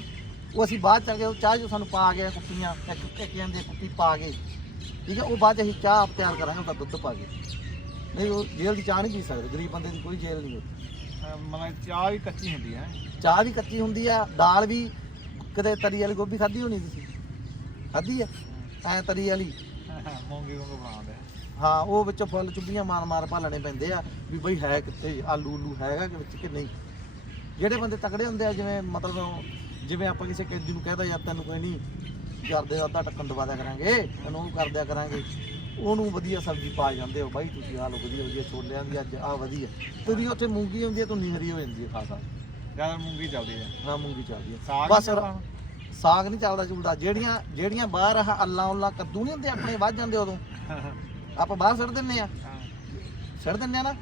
ਉਹ ਅਸੀਂ ਬਾਅਦ ਚ ਉਹ ਚਾਹ ਜੋ ਸਾਨੂੰ ਪਾ ਗਿਆ ਕੁੱਪੀਆਂ ਇੱਕ ਇੱਕ ਜਾਂਦੇ ਕੁੱਪੀ ਪਾ ਕੇ ਠੀਕ ਹੈ ਉਹ ਬਾਅਦ ਅਸੀਂ ਚਾਹ ਆਪ ਤਿਆਰ ਕਰਾਂਗੇ ਉਹਦਾ ਦੁੱਧ ਪਾ ਕੇ। ਨਹੀਂ ਉਹ ਜੇਲ੍ਹ ਦੀ ਚਾਹ ਨਹੀਂ ਪੀ ਸਕਦੇ ਗਰੀਬ ਬੰਦੇ ਦੀ ਕੋਈ ਜੇਲ੍ਹ ਨਹੀਂ ਹੁੰਦੀ ਮਤਲਬ ਚਾਹ ਵੀ ਕੱਚੀ ਹੁੰਦੀ ਹੈ। ਚਾਹ ਵੀ ਕੱਚੀ ਹੁੰਦੀ ਆ ਦਾਲ ਵੀ ਕਦੇ ਤਰੀ ਵਾਲੀ ਗੋਭੀ ਖਾਧੀ ਹੋਣੀ ਤੁਸੀਂ? ਖਾਧੀ ਆ? ਐ ਤਰੀ ਵਾਲੀ। ਮੂੰਗੀ ਵਾਂਗੂ ਬਣਾਉਂਦੇ। ਹਾਂ ਉਹ ਵਿੱਚੋਂ ਫੁੱਲ ਚੁੱਭੀਆਂ ਮਾਰ ਮਾਰ ਭਾਲਣੇ ਪੈਂਦੇ ਆ ਵੀ ਬਈ ਹੈ ਕਿੱਥੇ? ਆਲੂ ਉਲੂ ਹੈਗਾ ਕਿ ਵਿੱਚ ਕਿ ਨਹੀਂ? ਜਿਹੜੇ ਬੰਦੇ ਤਕੜੇ ਹੁੰਦੇ ਆ ਜਿਵੇਂ ਮਤਲਬ ਜਿਵੇਂ ਆਪਾਂ ਕਿਸੇ ਕੈਦੀ ਨੂੰ ਕਹਿਦਾ ਯਾਰ ਤੈਨੂੰ ਕੋਈ ਨਹੀਂ ਕਰਦੇ ਅੱਧਾ ਟੱਕਣ ਦਵਾ ਦਿਆ ਕਰਾਂਗੇ ਤੈਨੂੰ ਉਹ ਕਰ ਦਿਆ ਕਰਾਂਗੇ। ਉਹਨੂੰ ਵਧੀਆ ਸਬਜ਼ੀ ਪਾ ਜਾਂਦੇ ਹੋ ਬਾਈ ਤੁਸੀਂ ਆ ਲਓ ਵਧੀਆ ਵਧੀਆ ਛੋਲਿਆਂ ਦੀ ਅੱਜ ਆ ਵਧੀਆ। ਤੁਰੀ ਉੱਥੇ ਮੂੰਗੀ ਹੁੰਦੀ ਹੈ ਤੁੰਨੀ ਹਰੀ ਹੋ ਜਾਂਦੀ ਹੈ ਖਾਸਾ ਜ਼ਿਆਦਾ ਮੂੰਗੀ ਚੱਲਦੀ ਹੈ ਹਾਂ ਮੂੰਗੀ ਚੱਲਦੀ ਹੈ ਬਸ ਸਾਗ ਨਹੀਂ ਚੱਲਦਾ ਚੁਲਦਾ ਜਿਹੜੀਆਂ ਜਿਹੜੀਆਂ ਬਾਹਰ ਆ ਅੱਲਾ ਉੱਲਾ ਕੱਦੂ ਨਹੀਂ ਹੁੰਦੇ ਆਪਣੇ ਵੱਜ ਜਾਂਦੇ ਉਦੋਂ। ਆਪਾਂ ਬਾਹਰ ਸੁੱਟ ਦਿੰਨੇ ਆ। ਛੱਡ ਦਿੰਦੇ ਆ ਨਾ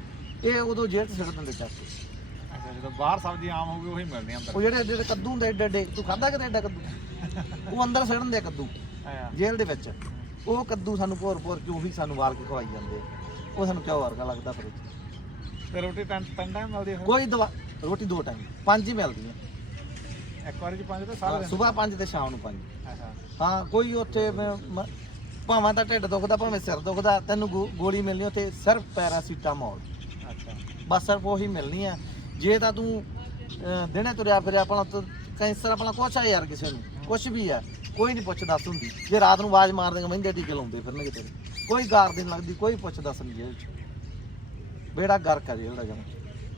ਇਹ ਉਦੋਂ ਜੇਲ੍ਹ 'ਚ ਛੱਡ ਦਿੰਦੇ ਕੇ ਅੱਛਾ ਜਦੋਂ ਬਾਹਰ ਸਬਜ਼ੀ ਆਮ ਹੋਊਗੀ ਉਹੀ ਮਿਲਣੀ ਅੰਦਰ। ਉਹ ਜਿਹੜੇ ਏਡੇ ਕੱਦੂ ਹੁੰਦੇ ਏਡੇ ਏਡੇ ਤੂੰ ਖਾਦਾ ਕਿਤੇ ਏਡਾ ਕੱਦੂ? ਉਹ ਅੰਦਰ ਛੱਡ ਦਿੰਦੇ ਕੱਦੂ ਜੇਲ੍ਹ ਦੇ ਵਿੱਚ। ਉਹ ਕੱਦੂ ਸਾਨੂੰ ਭੋਰ ਭੋਰ ਕੇ ਉਹੀ ਸਾਨੂੰ ਵਾਲ ਕੇ ਖਵਾਈ ਜਾਂਦੇ। ਉਹ ਸਾਨੂੰ ਕਿਉਂ ਵਰਗਾ ਲੱਗਦਾ ਫਿਰ? ਤੇ ਰੋਟੀ ਤਿੰਨ ਟਾਈਮ ਮਿਲਦੀ ਹੈ ਕੋਈ ਦਵਾ ਰੋਟੀ ਦੋ ਟਾਈਮ ਪੰਜ ਹੀ ਮਿਲਦੀਆਂ ਇੱਕ ਵਾਰੀ ਚ ਪੰਜ ਤੇ ਸਾਰੇ ਦਿਨ। ਸਵੇਰ ਪੰਜ ਤੇ ਸ਼ਾਮ ਨੂੰ ਪੰਜ। ਅੱਛਾ ਹਾਂ। ਕੋਈ ਉੱਥੇ ਮ- ਮ- ਭਾਵਾਂ ਤਾਂ ਢਿੱਡ ਦੁਖਦਾ ਭਾਵੇਂ ਸਿਰ ਦੁਖਦਾ ਤੈਨੂੰ ਗੋ- ਗੋਲੀ ਮਿਲਣੀ ਉੱਥੇ ਸਿਰਫ ਪੈਰਾਸੀਟਾਮੋਲ। ਅੱਛਾ। ਬਸ ਸਿਰਫ ਉਹੀ ਮਿਲਣੀ ਆ। ਜੇ ਤਾਂ ਤੂੰ ਅਹ, ਦਿਨੇ ਤੁਰਿਆ ਫਿਰਿਆ ਆਪਣਾ ਤੂੰ ਕੈਂਸਰ ਆਪਣਾ ਕੁਛ ਆ ਯਾਰ ਕਿਸੇ ਨੂੰ ਕੁਛ ਵੀ ਆ ਕੋਈ ਨਹੀਂ ਪੁੱਛ ਦੱਸ ਹੁੰਦੀ। ਜੇ ਰਾਤ ਨੂੰ ਆਵਾਜ਼ ਮਾਰ ਦੇਗਾ ਮਹਿੰਦੇ ਟੀਕੇ ਲਾਉਂਦੇ ਫਿਰਨਗੇ ਤੇਰੇ। ਕੋਈ ਗਾਰ ਨਹੀਂ ਲੱਗਦੀ ਕੋਈ ਪੁੱਛ ਦੱਸ ਨਹੀਂ 'ਚ ਬੇੜਾ ਗਰਕ ਆ ਜੇਲ੍ਹ ਦਾ ਜਮ।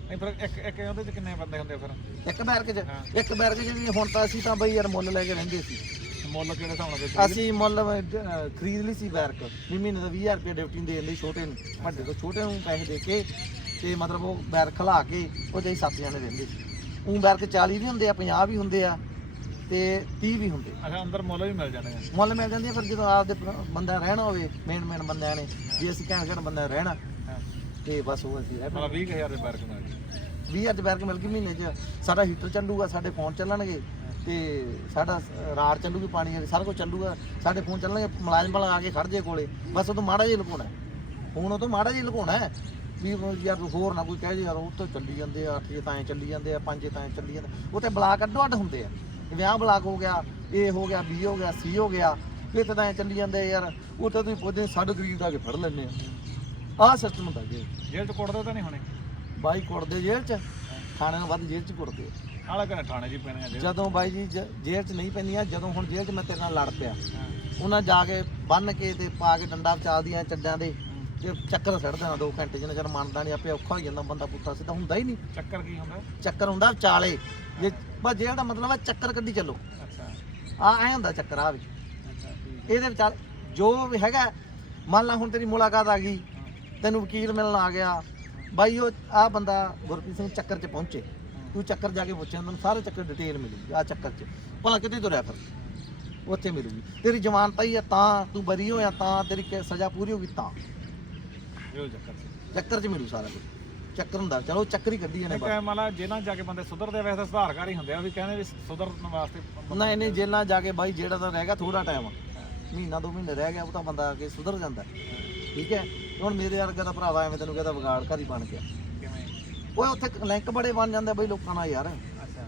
ਨਹੀਂ ਫਿਰ ਇੱਕ ਇੱਕ ਉਹਦੇ ਚ ਕਿੰਨੇ ਬੰਦੇ ਹੁੰਦੇ ਫਿਰ? ਇੱਕ ਬੈਰਕ 'ਚ। ਇੱਕ ਬੈਰਕ 'ਚ ਵੀ ਹੁਣ ਤਾਂ ਅਸੀਂ ਤਾਂ ਬਈ ਯਾਰ ਮੁੱਲ ਲੈ ਕੇ ਰਹਿੰਦੇ ਸੀ। ਮੁੱਲ ਕਿਹੜੇ ਹਿਸਾਬ ਨਾਲ ਵੇਚਦੇ ਅਸੀਂ ਮੁੱਲ ਅਹ, ਖਰੀਦ ਲਈ ਸੀ ਬੈਰਕ। ਵੀ ਮਹੀਨੇ ਦਾ 20000 ਰੁਪਏ ਡਿਊਟੀ ਦੇ ਦਿੰਦੇ ਸੀ ਛੋਟੇ ਨੂੰ। ਵੱਡੇ ਤੋਂ ਛੋਟੇ ਨੂੰ ਪੈਸੇ ਦੇ ਕੇ ਤੇ ਮਤਲਬ ਉਹ ਬੈਰਕ ਖਲਾ ਕੇ ਉਹਦੇ ਸੱਤ ਜਣੇ ਰਹਿੰਦੇ ਸੀ। ਉਹ ਬੈਰਕ 40 ਵੀ ਹੁੰਦੇ ਆ 50 ਵੀ ਹੁੰਦੇ ਆ ਤੇ 30 ਵੀ ਹੁੰਦੇ ਅੱਛਾ ਅੰਦਰ ਮੁੱਲ ਵੀ ਮਿਲ ਜਾਂਦੇ ਆ। ਮੁੱਲ ਮਿਲ ਜਾਂਦੀ ਆ ਫਿਰ ਜਦੋਂ ਆਪਦੇ ਪ- ਬੰਦਾ ਰਹਿਣਾ ਹੋਵੇ ਮੇਨ ਮੇਨ ਬੰਦਿਆਂ ਨੇ ਜੇ ਅਸੀਂ ਕਹਿਣ ਕਹਿਣ ਬੰਦਾ ਰਹਿਣਾ ਹਾਂ। ਤੇ ਬਸ ਉਹ ਅਸੀਂ ਰਹਿ ਮਤਲਬ 20000 ਦੇ ਬੈਰਕ ਮਿਲ ਗਏ। 20 ਅੱਜ ਬੈਰਕ ਮਿਲ ਗਈ ਮਹੀਨੇ 'ਚ। ਸਾਡਾ ਹੀਟਰ ਚੱਲੂਗਾ, ਸਾਡੇ ਫੋਨ ਚੱਲਣਗੇ ਤੇ ਸਾਡਾ ਰਾੜ ਚੱਲੂਗੀ, ਪਾਣੀ ਵਾਲੀ ਸਾਰਾ ਕੁਝ ਚੱਲੂਗਾ। ਸਾਡੇ ਫੋਨ ਚੱਲਣਗੇ, ਮੁਲਾਜ਼ਮ ਵਾਲਾ ਆ ਕੇ ਖੜ ਜੇ ਕੋਲੇ। ਬਸ ਉਹ ਤੋਂ ਮਾੜਾ ਜਿਹਾ ਲੁਕਾਉਣਾ। ਫੋਨ ਉਹ ਤੋਂ ਮਾੜਾ ਜਿਹਾ ਲੁਕਾਉਣਾ ਹੈ। ਵੀ ਯਾਰ ਹੋਰ ਨਾ ਕੋਈ ਕਹਿ ਜੇ, ਯਾਰ ਉਹ ਤੋਂ ਚੱਲੀ ਜਾਂਦੇ ਆ, ਅੱਠ ਜੇ ਤਾਂ ਚੱਲੀ ਜਾਂਦੇ ਆ, ਪੰਜ ਤਾਂ ਚੱਲੀ ਜਾਂਦੇ ਉਹ ਤੇ ਬਲਾਕ ਅੱਡੋ ਅੱਡ ਹੁੰਦੇ ਆ। ਵਿਆਹ ਬਲਾਕ ਹੋ ਗਿਆ ਏ ਹੋ ਗਿਆ ਬੀ ਹੋ ਗਿਆ ਸੀ ਹੋ ਗਿਆ। ਇਹ ਤਾਂ ਚੱਲੀ ਜਾਂਦੇ ਯਾਰ। ਉਹ ਤਾਂ ਤੁਸੀਂ ਪੁੱਛਦੇ ਸਾਡੇ ਗਰੀਬ ਦਾ ਕੇ ਫੜ ਲੈਂਦੇ ਆ। ਆਹ ਸਿਸਟਮ ਹੁੰਦਾ ਜੀ ਜੇਲ੍ਹ ਚ ਕੁੱਟਦੇ ਤਾਂ ਨਹੀਂ ਹੋਣੇ। ਬਾਈ ਕੁੱਟਦੇ ਜੇਲ੍ਹ 'ਚ ਥਾਣੇ ਨਾਲ ਵੱਧ ਜੇਲ੍ਹ 'ਚ ਕੁੱਟਦੇ। ਆ। ਕਹਿੰਦੇ ਥਾਣੇ ਜੀ ਪੈਣੀਆਂ ਜੇਲ੍ਹ। ਜਦੋਂ ਬਾਈ ਜੀ ਜ- ਜੇਲ੍ਹ 'ਚ ਨਹੀਂ ਪੈਂਦੀਆਂ ਜਦੋਂ ਹੁਣ ਜੇਲ੍ਹ 'ਚ ਮੈਂ ਤੇਰੇ ਨਾਲ ਲੜ ਪਿਆ। ਹਾਂ। ਉਹਨਾਂ ਜਾ ਕੇ ਬੰਨ ਕੇ ਤੇ ਪਾ ਕੇ ਡੰਡਾ ਵਿਚਾਲਦੀਆਂ ਚੱਡਾਂ ਦੇ ਤੇ ਚੱਕਰ ਛੱਡ ਦੇਣਾ 2 ਘੰਟੇ ਜਿੰਨਾ ਚਿਰ ਮੰਨਦਾ ਨਹੀਂ ਆਪੇ ਔਖਾ ਹੋ ਜਾਂਦਾ ਬੰਦਾ ਪੁੱਠਾ ਸਿੱਧਾ ਹੁੰਦਾ ਹੀ ਨਹੀਂ। ਚੱਕਰ ਕੀ ਹੁੰਦਾ? ਚੱਕਰ ਹੁੰਦਾ ਵਿਚਾਲੇ। ਜੇ ਬਸ ਜੇਲ੍ਹ ਦਾ ਮਤਲਬ ਹੈ ਚੱਕਰ ਕੱਢੀ ਚੱਲੋ। ਅੱਛਾ। ਆ ਐ ਹੁੰਦਾ ਚੱਕਰ ਆ ਵੀ। ਅੱਛਾ ਠੀਕ ਇਹਦੇ ਵਿਚਾਲੇ ਜੋ ਵੀ ਹੈਗਾ ਮੰਨ ਲਾ ਹੁਣ ਤੇਰੀ ਮੁਲਾਕਾਤ ਆ ਗਈ ਤੈਨੂੰ ਵਕੀਲ ਮਿਲਣ ਆ ਗਿਆ ਬਾਈ ਉਹ ਆ ਬੰਦਾ ਗੁਰਪ੍ਰੀਤ ਸਿੰਘ ਚੱਕਰ 'ਚ ਪਹੁੰਚੇ। ਤੂੰ ਚੱਕਰ ਜਾ ਕੇ ਪੁੱਛਿਆ ਤੈਨੂੰ ਸਾਰੇ ਚੱਕਰ ਡਿਟੇਲ ਮਿਲੂਗੀ ਆ ਚੱਕਰ 'ਚ। ਭਲਾ ਕਿੱਥੇ ਤੁਰਿਆ ਫਿਰ? ਉੱਥੇ ਮਿਲੂਗੀ। ਤੇਰੀ ਜ਼ਮਾਨਤ ਹੀ ਆ ਤਾਂ ਤੂੰ ਬਰੀ ਹੋਇਆ ਤਾਂ ਤੇਰੀ ਕ- ਸਜ਼ਾ ਪੂਰੀ ਹੋ ਗਈ ਤਾਂ। ਚੱਕਰ ਚ। ਚੱਕਰ 'ਚ ਮਿਲੂ ਸਾਰਾ ਕੁਝ। ਚੱਕਰ ਹੁੰਦਾ ਚਲੋ ਚੱਕਰ ਹੀ ਕੱਢੀ ਜਾਣੇ ਇੱਕ ਬਸ ਮਤਲਬ ਜੇਲ੍ਹਾਂ 'ਚ ਜਾ ਕੇ ਬੰਦੇ ਸੁਧਰਦੇ ਵੈਸੇ ਤਾਂ ਸੁਧਾਰਕਾਰ ਹੀ ਹੁੰਦੇ ਆ ਵੀ ਕਹਿੰਦੇ ਵੀ ਸੁਧਰਨ ਵਾਸਤੇ ਨਾ ਇਹਨੇ ਜੇਲਾਂ ਜਾ ਕੇ ਬਾਈ ਜਿਹੜਾ ਤਾਂ ਰਹਿ ਗਿਆ ਥੋੜਾ ਟਾਈਮ ਮਹੀਨਾ ਦੋ ਮਹੀਨੇ ਰਹਿ ਗਿਆ ਉਹ ਤਾਂ ਬੰਦਾ ਆ ਕੇ ਸੁਧਰ ਜਾਂਦਾ। ਠੀਕ ਹੈ? ਹੁਣ ਮੇਰੇ ਵਰਗਾ ਦਾ ਭਰਾਵਾ ਐਵੇਂ ਤੈਨੂੰ ਕਹਿੰਦਾ ਵਿਗਾੜ ਘਰ ਹੀ ਬਣ ਗਿਆ। ਕਿਵੇਂ? ਓਏ ਉੱਥੇ ਲਿੰਕ ਬੜੇ ਬਣ ਜਾਂਦੇ ਬਈ ਲੋਕਾਂ ਨਾਲ ਯਾਰ।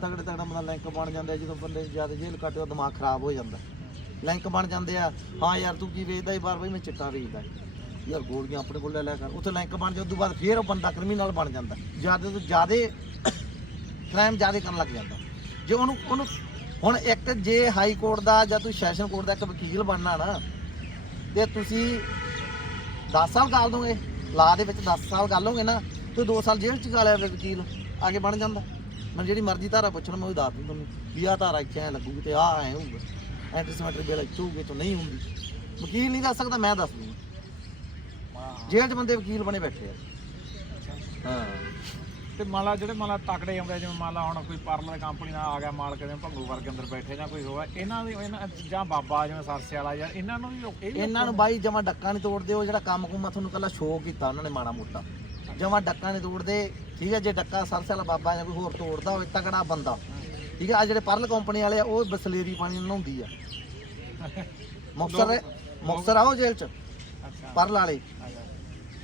ਤਗੜੇ ਤਗੜਾ ਬੰਦਾ ਲਿੰਕ ਬਣ ਜਾਂਦਾ ਜਦੋਂ ਬੰਦੇ ਜ਼ਿਆਦਾ ਜੇਲ੍ਹ ਕੱਟੇ ਉਹ ਦਿਮਾਗ ਖਰਾਬ ਹੋ ਜਾਂਦਾ। ਲਿੰਕ ਬਣ ਜਾਂਦੇ ਆ ਹਾਂ ਯਾਰ ਤੂੰ ਕੀ ਵੇਚਦਾ ਹੀ ਬਾਰ ਬਈ ਮੈਂ ਚਿੱਟਾ ਵੇਚਦਾ ਯਾਰ ਗੋਲੀਆਂ ਆਪਣੇ ਕੋਲ ਲੈ ਲਿਆ ਕਰ। ਉੱਥੇ ਲਿੰਕ ਬਣ ਜਾ ਉਦੋਂ ਬਾਅਦ ਫੇਰ ਉਹ ਬੰਦਾ ਕ੍ਰਿਮੀਨਲ ਬਣ ਜਾਂਦਾ। ਜ਼ਿਆਦਾ ਤੋਂ ਜਿਆਦੇ ਕ੍ਰਾਈਮ ਜਿਆਦੇ ਕਰਨ ਲੱਗ ਜਾਂਦਾ। ਜੇ ਉਹਨੂੰ ਉਹਨੂੰ ਹੁਣ ਇੱਕ ਜੇ ਹਾਈ ਕੋਰਟ ਦਾ ਜਾਂ ਤੂੰ ਸੈਸ਼ਨ ਕੋਰਟ ਦਾ ਇੱਕ ਵਕੀਲ ਬਣਨਾ ਨਾ ਤੇ ਤੁਸੀਂ 10 ਸਾਲ ਗਾਲ ਦੋਗੇ? ਲਾ ਦੇ ਵਿੱਚ 10 ਸਾਲ ਗਾਲੋਗੇ ਨਾ ਤੇ 2 ਸਾਲ ਜੇਲ੍ਹ ਚ ਗਾਲਿਆ ਫਿਰ ਵਕੀਲ ਆਗੇ ਬਣ ਜਾਂਦਾ। ਮੈਂ ਜਿਹੜੀ ਮਰਜ਼ੀ ਧਾਰਾ ਪੁੱਛਣ ਮੈਂ ਉਹ ਦੱਸ ਦੂੰ ਤੁਹਾਨੂੰ ਵੀ ਆਹ ਧਾਰਾ ਇੱਥੇ ਐ ਲੱਗੂਗੀ ਤੇ ਆਹ ਐ ਹੋਊਗਾ। ਐਂਟੀਸੈਮੈਟਰੀ ਬਿੱਲ ਇੱਥੇ ਹੋਊਗੇ ਤਾਂ ਨਹੀਂ ਹੁੰਦੀ। ਵਕੀਲ ਨਹੀਂ ਦੱਸ ਸਕਦਾ ਮੈਂ ਦੱਸ ਹਾਂ। ਜੇਲ੍ਹ 'ਚ ਬੰਦੇ ਵਕੀਲ ਬਣੇ ਬੈਠੇ ਆ। ਹਾਂ। ਤੇ ਮੰਨ ਲਾ ਜਿਹੜੇ ਮੰਨ ਲਾ ਤਕੜੇ ਆਉਂਦੇ ਜਿਵੇਂ ਮੰਨ ਲਾ ਹੁਣ ਕੋਈ ਪਾਰਲਰ ਕੰਪਨੀ ਦਾ ਆ ਗਿਆ ਮਾਲਕ ਜਿਵੇਂ ਭੰਗੂ ਵਰਗੇ ਅੰਦਰ ਬੈਠੇ ਜਾਂ ਕੋਈ ਹੋਇਆ ਇਹਨਾਂ ਦੀ ਇਹਨਾਂ ਜਾਂ ਬਾਬਾ ਜਿਵੇਂ ਸਰਸੇ ਵਾਲਾ ਯਾਰ ਇਹਨਾਂ ਨੂੰ ਵੀ ਉਹ- ਇਹ ਵੀ ਇਹਨਾਂ ਨੂੰ ਬਾਈ ਜਮਾ ਡੱਕਾ ਨਹੀਂ ਤੋੜਦੇ ਉਹ ਜਿਹੜਾ ਕੰਮ ਕੁਮ ਤੁਹਾਨੂੰ ਕੱਲਾ ਸ਼ੋਅ ਕੀਤਾ ਉਹਨਾਂ ਨੇ ਮਾੜਾ ਮੋਟਾ। ਜਮਾ ਡੱਕਾ ਨਹੀਂ ਤੋੜਦੇ ਠੀਕ ਹੈ ਜੇ ਡੱਕਾ ਸਰਸੇ ਵਾਲਾ ਬਾਬਾ ਜਾਂ ਕੋਈ ਹੋਰ ਤੋੜਦਾ ਹੋਵੇ ਤਕੜਾ ਬੰਦਾ। ਠੀਕ ਹੈ ਆ ਜਿਹੜੇ ਪਰਲ ਕੰਪਨੀ ਵਾਲੇ ਆ ਉਹ ਬਸਲੇਰੀ ਪਾਣੀ ਨਾਲ ਨਹਾਉਂਦੀ ਆ। ਮੁਕਤਸਰ ਮੁਕਤਸਰ ਆਓ ਜੇਲ੍ਹ ਚ ਅੱਛਾ। ਪਰਲ ਵਾਲੇ।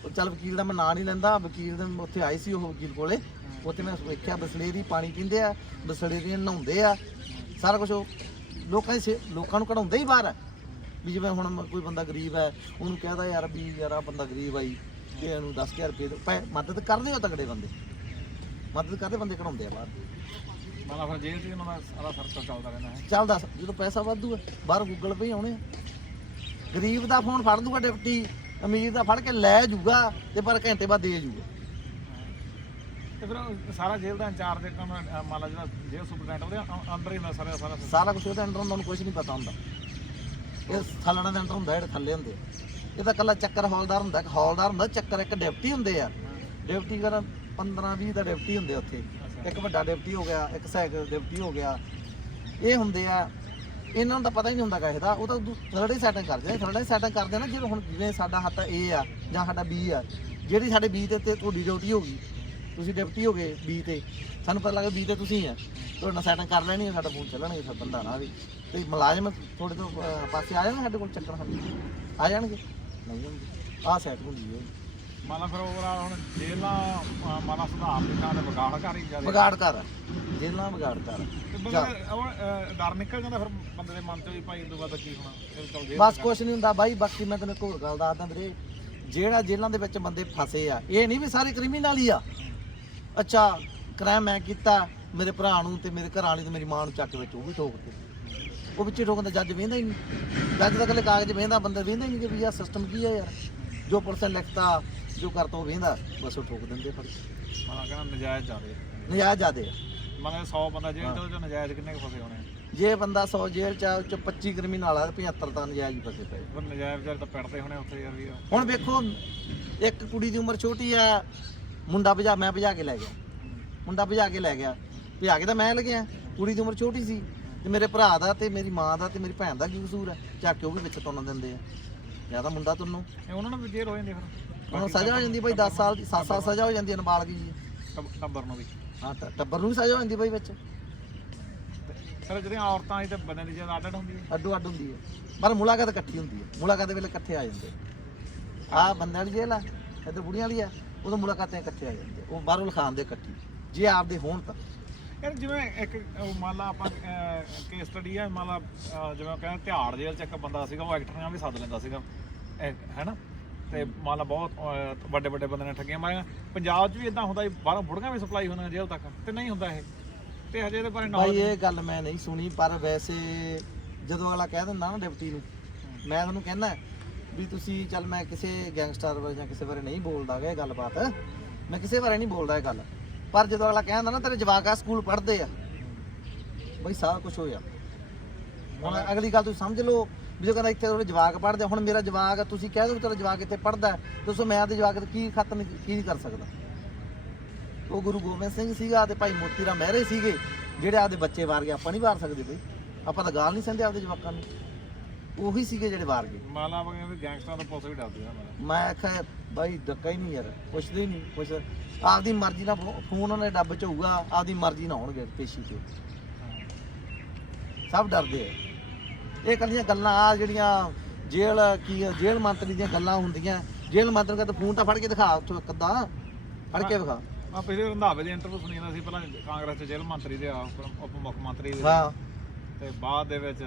ਉਹ ਚੱਲ ਵਕੀਲ ਦਾ ਮੈਂ ਨਾਂ ਨਹੀਂ ਲੈਂਦਾ ਵਕੀਲ ਦੇ ਉੱਥੇ ਆਏ ਸੀ ਉਹ ਵਕੀਲ ਕੋਲੇ। ਉੱਥੇ ਮੈਂ ਵੇਖਿਆ ਬਸਲੇਰੀ ਪਾਣੀ ਪੀਂਦੇ ਆ ਬਸਲੇਰੀ ਨਹਾਉਂਦੇ ਆ ਸਾਰਾ ਕੁਝ ਲੋਕਾਂ ਦੀ ਸੇ- ਲੋਕਾਂ ਨੂੰ ਕਢਾਉਂਦੇ ਹੀ ਬਾਹਰ। ਆ ਵੀ ਜਿਵੇਂ ਹੁਣ ਮ- ਕੋਈ ਬੰਦਾ ਗਰੀਬ ਹੈ ਉਹਨੂੰ ਕਹਦਾ ਯਾਰ ਵੀ ਯਾਰ ਆ ਬੰਦਾ ਗਰੀਬ ਆਈ ਤੇ ਇਹਨੂੰ 10000 ਰੁਪਏ ਦਿਓ। ਪੈ ਮਦਦ ਕਰਦੇ ਹੋ ਤਗੜੇ ਬੰਦੇ? ਮਦਦ ਕਰਦੇ ਬੰਦੇ ਕਢਾਉਂਦੇ ਆ ਬਾਹਰ। ਮਤਲਬ ਫਿਰ ਜੇਲ੍ਹ 'ਚ ਇਹਨਾਂ ਦਾ ਸਾਰਾ ਸਰਕਲ ਚੱਲਦਾ ਰਹਿੰਦਾ ਹੈ। ਚੱਲ ਦੱਸ ਜਦੋਂ ਪੈਸਾ ਵਾਧੂ ਹੈ ਬਾਹਰ ਗੂਗਲ ਪੇ ਆਉਣੇ ਆ। ਗਰੀਬ ਦਾ ਫੋਨ ਫੜ ਦੂਗਾ ਡਿਪਟੀ। ਅਮੀਰ ਦਾ ਫੜ ਕੇ ਲੈ ਜੂਗਾ ਤੇ ਪਰ ਘੰਟੇ ਬਾਅਦ ਦੇ ਜੂਗਾ। ਤੇ ਫਿਰ ਉਹ ਸਾਰਾ ਜੇਲ੍ਹ ਦਾ ਇੰਚਾਰਜ ਇੱਕ ਉਹਨਾਂ ਅਹ ਮੰਨ ਲਾ ਜਿਹੜਾ ਜੇਲ੍ਹ ਸੁਪਰਡੈਂਟ ਉਹਦੇ ਅੰ- ਅੰਦਰ ਹੀ ਹੁੰਦਾ ਸਾਰਾ ਦਾ ਸਾਰਾ ਸਾਰਾ ਕੁਝ ਉਹਦੇ ਅੰਦਰ ਹੁੰਦਾ ਉਹਨੂੰ ਕੁਝ ਨਹੀਂ ਪਤਾ ਹੁੰਦਾ। ਇਹ ਥੱਲਣਾ ਦੇ ਅੰਦਰ ਹੁੰਦਾ ਜਿਹੜੇ ਥੱਲੇ ਹੁੰਦੇ। ਆ। ਇਹ ਤਾਂ ਕੱਲਾ ਚੱਕਰ ਹੌਲਦਾਰ ਹੁੰਦਾ ਇੱਕ ਹੌਲਦਾਰ ਹੁੰਦਾ ਚੱਕਰ ਇੱਕ ਡਿਪਟੀ ਹੁੰਦੇ ਆ। ਡਿਪਟੀ ਕਰ 15 20 ਦਾ ਡਿਪਟੀ ਹੁੰਦੇ ਉੱਥੇ। ਇੱਕ ਵੱਡਾ ਡਿਪਟੀ ਹੋ ਗਿਆ ਇੱਕ ਸਹਾਇਕ ਡਿਪਟੀ ਹੋ ਗਿਆ। ਇਹ ਹੁੰਦੇ ਆ ਇਹਨਾਂ ਨੂੰ ਤਾਂ ਪਤਾ ਹੀ ਨਹੀਂ ਹੁੰਦਾ ਕਿਸੇ ਦਾ। ਉਹ ਤਾਂ ਥਰਡ ਹੀ ਸੈਟਿੰਗ ਕਰਦੇ ਨੇ ਥਰਡ ਹੀ ਸੈਟਿੰਗ ਕਰਦੇ ਨੇ ਜਦੋਂ ਹੁਣ ਜਿਵੇਂ ਸਾਡਾ ਹੱਥ A ਆ ਜਾਂ ਸਾਡਾ B ਆ ਜਿਹੜੀ ਸਾਡੇ B ਤੇ ਤੁਹਾਡੀ ਡਿਊਟੀ ਹੋ ਗਈ। ਤੁਸੀਂ ਡਿਪਟੀ ਹੋ ਗਏ B ਤੇ। ਸਾਨੂੰ ਪਤਾ ਲੱਗਾ B ਤੇ ਤੁਸੀਂ ਆ। ਤੁਹਾਡੇ ਸੈਟਿੰਗ ਕਰ ਲੈਣੀ ਹੈ ਸਾਡਾ ਫੋਨ ਚੱਲਣਗੇ ਫਿਰ ਬੰਦਾ ਨਾ ਵੀ। ਤੇ ਮੁਲਾਜ਼ਮ ਥੋੜੇ ਤੋਂ ਪਾਸੇ ਆ ਜਾਣਗੇ ਸਾਡੇ ਕੋਲ ਚੱਕਰ ਸਾਨੂੰ ਆ ਜਾਣਗੇ? ਨਹੀਂ ਜਾਣਗੇ। ਆਹ ਸੈਟ ਹੁੰਦੀ ਹੈ ਮੰਨ ਲਾ ਫਿਰ ਹੁਣ ਜੇਲ੍ਹਾਂ ਅਹ ਮੰਨ ਲਾ ਸੁਧਾਰ ਦੇ ਨਾਲ ਵਿਗਾੜ ਕਰ ਹੀ ਜਾਂਦੇ ਵਿਗਾੜ ਕਰ ਜੇਲਾਂ ਵਿਗਾੜ ਕਰ ਬੰਦੇ ਦਾ ਉਹ, ਅਹ, ਡਰ ਨਿਕਲ ਜਾਂਦਾ ਫਿਰ ਬੰਦੇ ਦੇ ਮਨ ਤੋਂ ਵੀ ਭਾਈ ਇਹ ਤੋਂ ਬਾਅਦ ਕੀ ਹੋਣਾ ਇਹ ਚੱਲ ਜੇਲ੍ਹ ਬਸ ਕੁਛ ਨਹੀਂ ਹੁੰਦਾ ਬਾਈ ਬਾਕੀ ਮੈਂ ਤੈਨੂੰ ਇੱਕ ਹੋਰ ਗੱਲ ਦੱਸਦਾ ਵੀਰੇ। ਜਿਹੜਾ ਜੇਲ੍ਹਾਂ ਦੇ ਵਿੱਚ ਬੰਦੇ ਫਸੇ ਆ ਇਹ ਨਹੀਂ ਵੀ ਸਾਰੇ ਕ੍ਰਿਮੀਨਲ ਹੀ ਆ। ਅੱਛਾ ਕ੍ਰਾਈਮ ਮੈਂ ਕੀਤਾ ਮੇਰੇ ਭਰਾ ਨੂੰ ਤੇ ਮੇਰੇ ਘਰ ਵਾਲੀ ਤੇ ਮੇਰੀ ਮਾਂ ਨੂੰ ਚੱਕ ਵਿੱਚ ਉਹ ਵੀ ਠੋਕਦੇ ਉਹ ਵਿੱਚੇ ਠੋਕਣ ਦਾ ਜੱਜ ਵੇਂਦਾ ਹੀ ਨਹੀਂ। ਜੱਜ ਦਾ ਕੱਲੇ ਕਾਗਜ਼ ਵੇਂਦਾ ਬੰਦਾ ਵੇਂਦਾ ਹੀ ਨਹੀਂ ਕਿ ਵੀ ਆਹ ਸਿਸਟਮ ਕੀ ਆ ਯਾਰ। ਜੋ ਪੁਲਿਸ ਨੇ ਲਿਖਤਾ ਜੋ ਕਰਤਾ ਉਹ ਵੇਂਦਾ ਬਸ ਉਹ ਠੋਕ ਦਿੰਦੇ। ਮੰਨ ਲਾ ਕਹਿੰਦਾ ਨਜਾਇਜ਼ ਜਾਦੇ ਨਜਾਇਜ਼ ਜਾਦੇ ਆ। ਮੰਨ ਲਾ 100 ਬੰਦਾ ਜੇਲ੍ਹ ਤੇ ਉਹਦੇ ਚੋਂ ਨਜਾਇਜ਼ ਕਿੰਨੇ ਕੁ ਫਸੇ ਹੋਣੇ ਜੇ ਬੰਦਾ 100 ਜੇਲ੍ਹ ਚ ਆ, ਉਹ ਚ 25 ਕ੍ਰਿਮੀਨਲ ਆ 75 ਤਾਂ ਨਜਾਇਜ਼ ਹੀ ਫਸੇ ਪਏ। ਫਿਰ ਨਜਾਇਜ਼ ਵਿਚਾਰੇ ਤਾਂ ਪਿੜਦੇ ਹੋਣੇ ਉੱਥੇ ਯਾਰ ਵੀ ਹੁਣ ਵੇਖੋ ਇੱਕ ਕੁੜੀ ਦੀ ਉਮਰ ਛੋਟੀ ਆ ਮੁੰਡਾ ਭਜਾ ਮੈਂ ਭਜਾ ਕੇ ਲੈ ਗਿਆ। ਮੁੰਡਾ ਭਜਾ ਕੇ ਲੈ ਗਿਆ। ਭਜਾ ਕੇ ਤਾਂ ਮੈਂ ਲੱਗਿਆ। ਕੁੜੀ ਦੀ ਉਮਰ ਛੋਟੀ ਸੀ ਤੇ ਮੇਰੇ ਭਰਾ ਦਾ ਤੇ ਮੇਰੀ ਮਾਂ ਦਾ ਤੇ ਮੇਰੀ ਭੈਣ ਦਾ ਕੀ ਕਸੂਰ ਹੈ ਚੱਕ ਕੇ ਉਹ ਵੀ ਵਿੱਚ ਤੁੰਨ ਦਿੰਦੇ ਆ। ਜਾਂ ਤਾਂ ਮੁੰਡਾ ਤੁੰਨੂ ਇਹ ਉਹਨਾਂ ਨੂੰ ਵੀ ਜੇਲ੍ਹ ਹੋ ਜਾਂਦੀ ਫਿਰ। ਉਹਨੂੰ ਸਜ਼ਾ ਹੋ ਜਾਂਦੀ ਬਈ 10 ਸਾਲ ਦੀ 7 ਸਾਲ ਸਜ਼ਾ ਹੋ ਜਾਂਦੀ ਹੈ ਨਾਬਾਲਗ ਜੀ। ਟੱਬ- ਟੱਬਰ ਨੂੰ ਵੀ। ਹਾਂ ਤਾਂ ਟੱਬਰ ਨੂੰ ਵੀ ਸਜ਼ਾ ਹੋ ਜਾਂਦੀ ਬਈ ਵਿੱਚ। ਫਿਰ ਜਿਹੜੀਆਂ ਔਰਤਾਂ ਇਹ ਤੇ ਬੰਦੇ ਦੀ ਜਦ ਅੱਡ ਹੁੰਦੀ ਹੈ। ਅੱਡੋ ਅੱਡ ਹੁੰਦੀ ਹੈ। ਪਰ ਮੁਲਾਕਾਤ ਇਕੱਠੀ ਹੁੰਦੀ ਹੈ। ਮੁਲਾਕਾਤ ਦੇ ਵੇਲੇ ਇਕੱਠੇ ਆ ਜਾਂਦੇ। ਆ ਬੰਦਿਆਂ ਵਾਲੀ ਜੇਲ੍ਹ ਆ ਇੱਧਰ ਬੁੜੀਆਂ ਵਾਲੀ ਆ ਉਦੋਂ ਮੁਲਾਕਾਤਾਂ ਇਕੱਠੇ ਆ ਜਾਂਦੇ ਉਹ ਬਾਹਰੋਂ ਲਿਖਾਉਂਦੇ ਇਕੱਠੀ। ਜੇ ਆਪਦੇ ਹੋਣ ਤਾਂ। ਯਾਰ ਜਿਵੇਂ ਇੱਕ ਉਹ ਮੰਨ ਲਾ ਆਪਾਂ ਕੇਸ ਸਟੱਡੀ ਹੈ ਮੰਨ ਲਾ ਜਿਵੇਂ ਕਹਿੰਦੇ ਤਿਹਾੜ ਜੇਲ੍ਹ ਚ ਇੱਕ ਬੰਦਾ ਸੀਗਾ ਉਹ ਐਕਟਰਾਂ ਵੀ ਸੱਦ ਲੈਂਦਾ ਸੀਗਾ। ਹੈਨਾ? ਤੇ ਮੰਨ ਲਾ ਬਹੁਤ ਵੱਡੇ ਵੱਡੇ ਬੰਦੇ ਨੇ ਠੱਗੀਆਂ ਮਾਰੀਆਂ। ਪੰਜਾਬ 'ਚ ਵੀ ਇਦਾਂ ਹੁੰਦਾ ਬਾਹਰੋਂ ਬੁੜੀਆਂ ਵੀ ਸਪਲਾਈ ਹੁੰਦੀਆਂ ਜੇਲ੍ਹ ਤੱਕ ਤੇ ਨਹੀਂ ਹੁੰਦਾ ਇਹ। ਤੇ ਹਜੇ ਇਹਦੇ ਬਾਰੇ ਭਾਈ ਇਹ ਗੱਲ ਮੈਂ ਨਹੀਂ ਸੁਣੀ ਪਰ ਵੈਸੇ ਜਦੋਂ ਅਗਲਾ ਕਹਿ ਦਿੰਦਾ ਨਾ ਡਿਪਟੀ ਨੂੰ ਮੈਂ ਤੁਹਾਨੂੰ ਕਹਿੰਦਾ ਵੀ ਤੁਸੀਂ ਚੱਲ ਮੈਂ ਕਿਸੇ ਗੈਂਗਸਟਰ ਬਾਰੇ ਜਾਂ ਕਿਸੇ ਬਾਰੇ ਨਹੀਂ ਬੋਲਦਾ ਗਾ ਇਹ ਗੱਲਬਾਤ। ਮੈਂ ਕਿਸੇ ਬਾਰੇ ਨਹੀਂ ਬੋਲਦਾ ਇਹ ਗੱਲ। ਪਰ ਜਦੋਂ ਅਗਲਾ ਕਹਿੰਦਾ ਨਾ ਤੇਰੇ ਜਵਾਕ ਆ ਸਕੂਲ ਪੜ੍ਹਦੇ ਆ। ਬਈ ਸਾਰਾ ਕੁਝ ਹੋਇਆ। ਹੁਣ ਅਗਲੀ ਗੱਲ ਤੁਸੀਂ ਸਮਝ ਲਓ ਵੀ ਜੋ ਕਹਿੰਦਾ ਇੱਥੇ ਤੁਹਾਡੇ ਜਵਾਕ ਪੜ੍ਹਦੇ ਆ, ਹੁਣ ਮੇਰਾ ਜਵਾਕ ਆ, ਤੁਸੀਂ ਕਹਿ ਦਿਓ ਤੇਰਾ ਜਵਾਕ ਇੱਥੇ ਪੜ੍ਹਦਾ ਹੈ, ਦੱਸੋ ਮੈਂ ਆਪਦੇ ਜਵਾਕ ਤੇ ਕੀ ਖਤਮ ਕੀ ਕਰ ਸਕਦਾ। ਉਹ ਗੁਰੂ ਗੋਬਿੰਦ ਸਿੰਘ ਸੀਗਾ ਤੇ ਭਾਈ ਮੋਤੀ ਰਾਮ ਮਹਿਰੇ ਸੀਗੇ ਜਿਹੜੇ ਆਪਦੇ ਬੱਚੇ ਵਾਰ ਗਏ ਆਪਾਂ ਨਹੀਂ ਵਾਰ ਸਕਦੇ ਬਈ। ਆਪਾਂ ਤਾਂ ਗਾਲ ਨਹੀਂ ਸੰਦੇ ਆਪਦੇ ਜਵਾਕਾਂ ਨੂੰ। ਉਹੀ ਸੀਗੇ ਜਿਹੜੇ ਵਾਰ ਗਏ। ਮੰਨ ਲਾ ਵੀ ਗੈਂਗਸਟਰਾਂ ਤੋਂ ਪੁਲਿਸ ਵੀ ਡਰਦੀ ਆ ਮੈਂ ਆਖਿਆ ਬਾਈ ਡੱਕਾ ਹੀ ਨਹੀਂ ਯਾਰ ਪੁੱਛਦੇ ਹੀ ਨਹੀਂ ਕੁਛ ਆਪਦੀ ਮਰਜ਼ੀ ਨਾਲ ਫੋਨ ਉਹਨੇ ਡੱਬ ਚ ਹੋਊਗਾ ਆਪਦੀ ਮਰਜ਼ੀ ਨਾਲ ਹੋਣਗੇ ਪੇਸ਼ੀ ਤੇ। ਸਭ ਡਰਦੇ ਆ। ਇਹ ਕੱਲੀਆਂ ਗੱਲਾਂ ਆ ਜਿਹੜੀਆਂ ਜੇਲ੍ਹ ਕੀ ਆ, ਜੇਲ੍ਹ ਮੰਤਰੀ ਦੀਆਂ ਗੱਲਾਂ ਹੁੰਦੀਆਂ। ਜੇਲ੍ਹ ਮੰਤਰੀ ਕਹਿੰਦਾ ਫੋਨ ਤਾਂ ਫੜ ਕੇ ਦਿਖਾ ਉੱਥੋਂ ਇੱਕ ਅੱਧਾ। ਫੜ ਕੇ ਵਿਖਾ ਆ ਪਿਛਲੇ ਰੰਧਾਵੇ ਦੇ ਇੰਟਰਵਿਊ ਸੁਣੀ ਜਾਂਦਾ ਸੀ ਪਹਿਲਾਂ ਕਾਂਗਰਸ ਚ ਜੇਲ੍ਹ ਮੰਤਰੀ ਦੇ ਆ, ਉਪ ਉਪ ਮੁੱਖ ਮੰਤਰੀ ਦੇ। ਹਾਂ। ਤੇ ਬਾਅਦ ਦੇ ਵਿੱਚ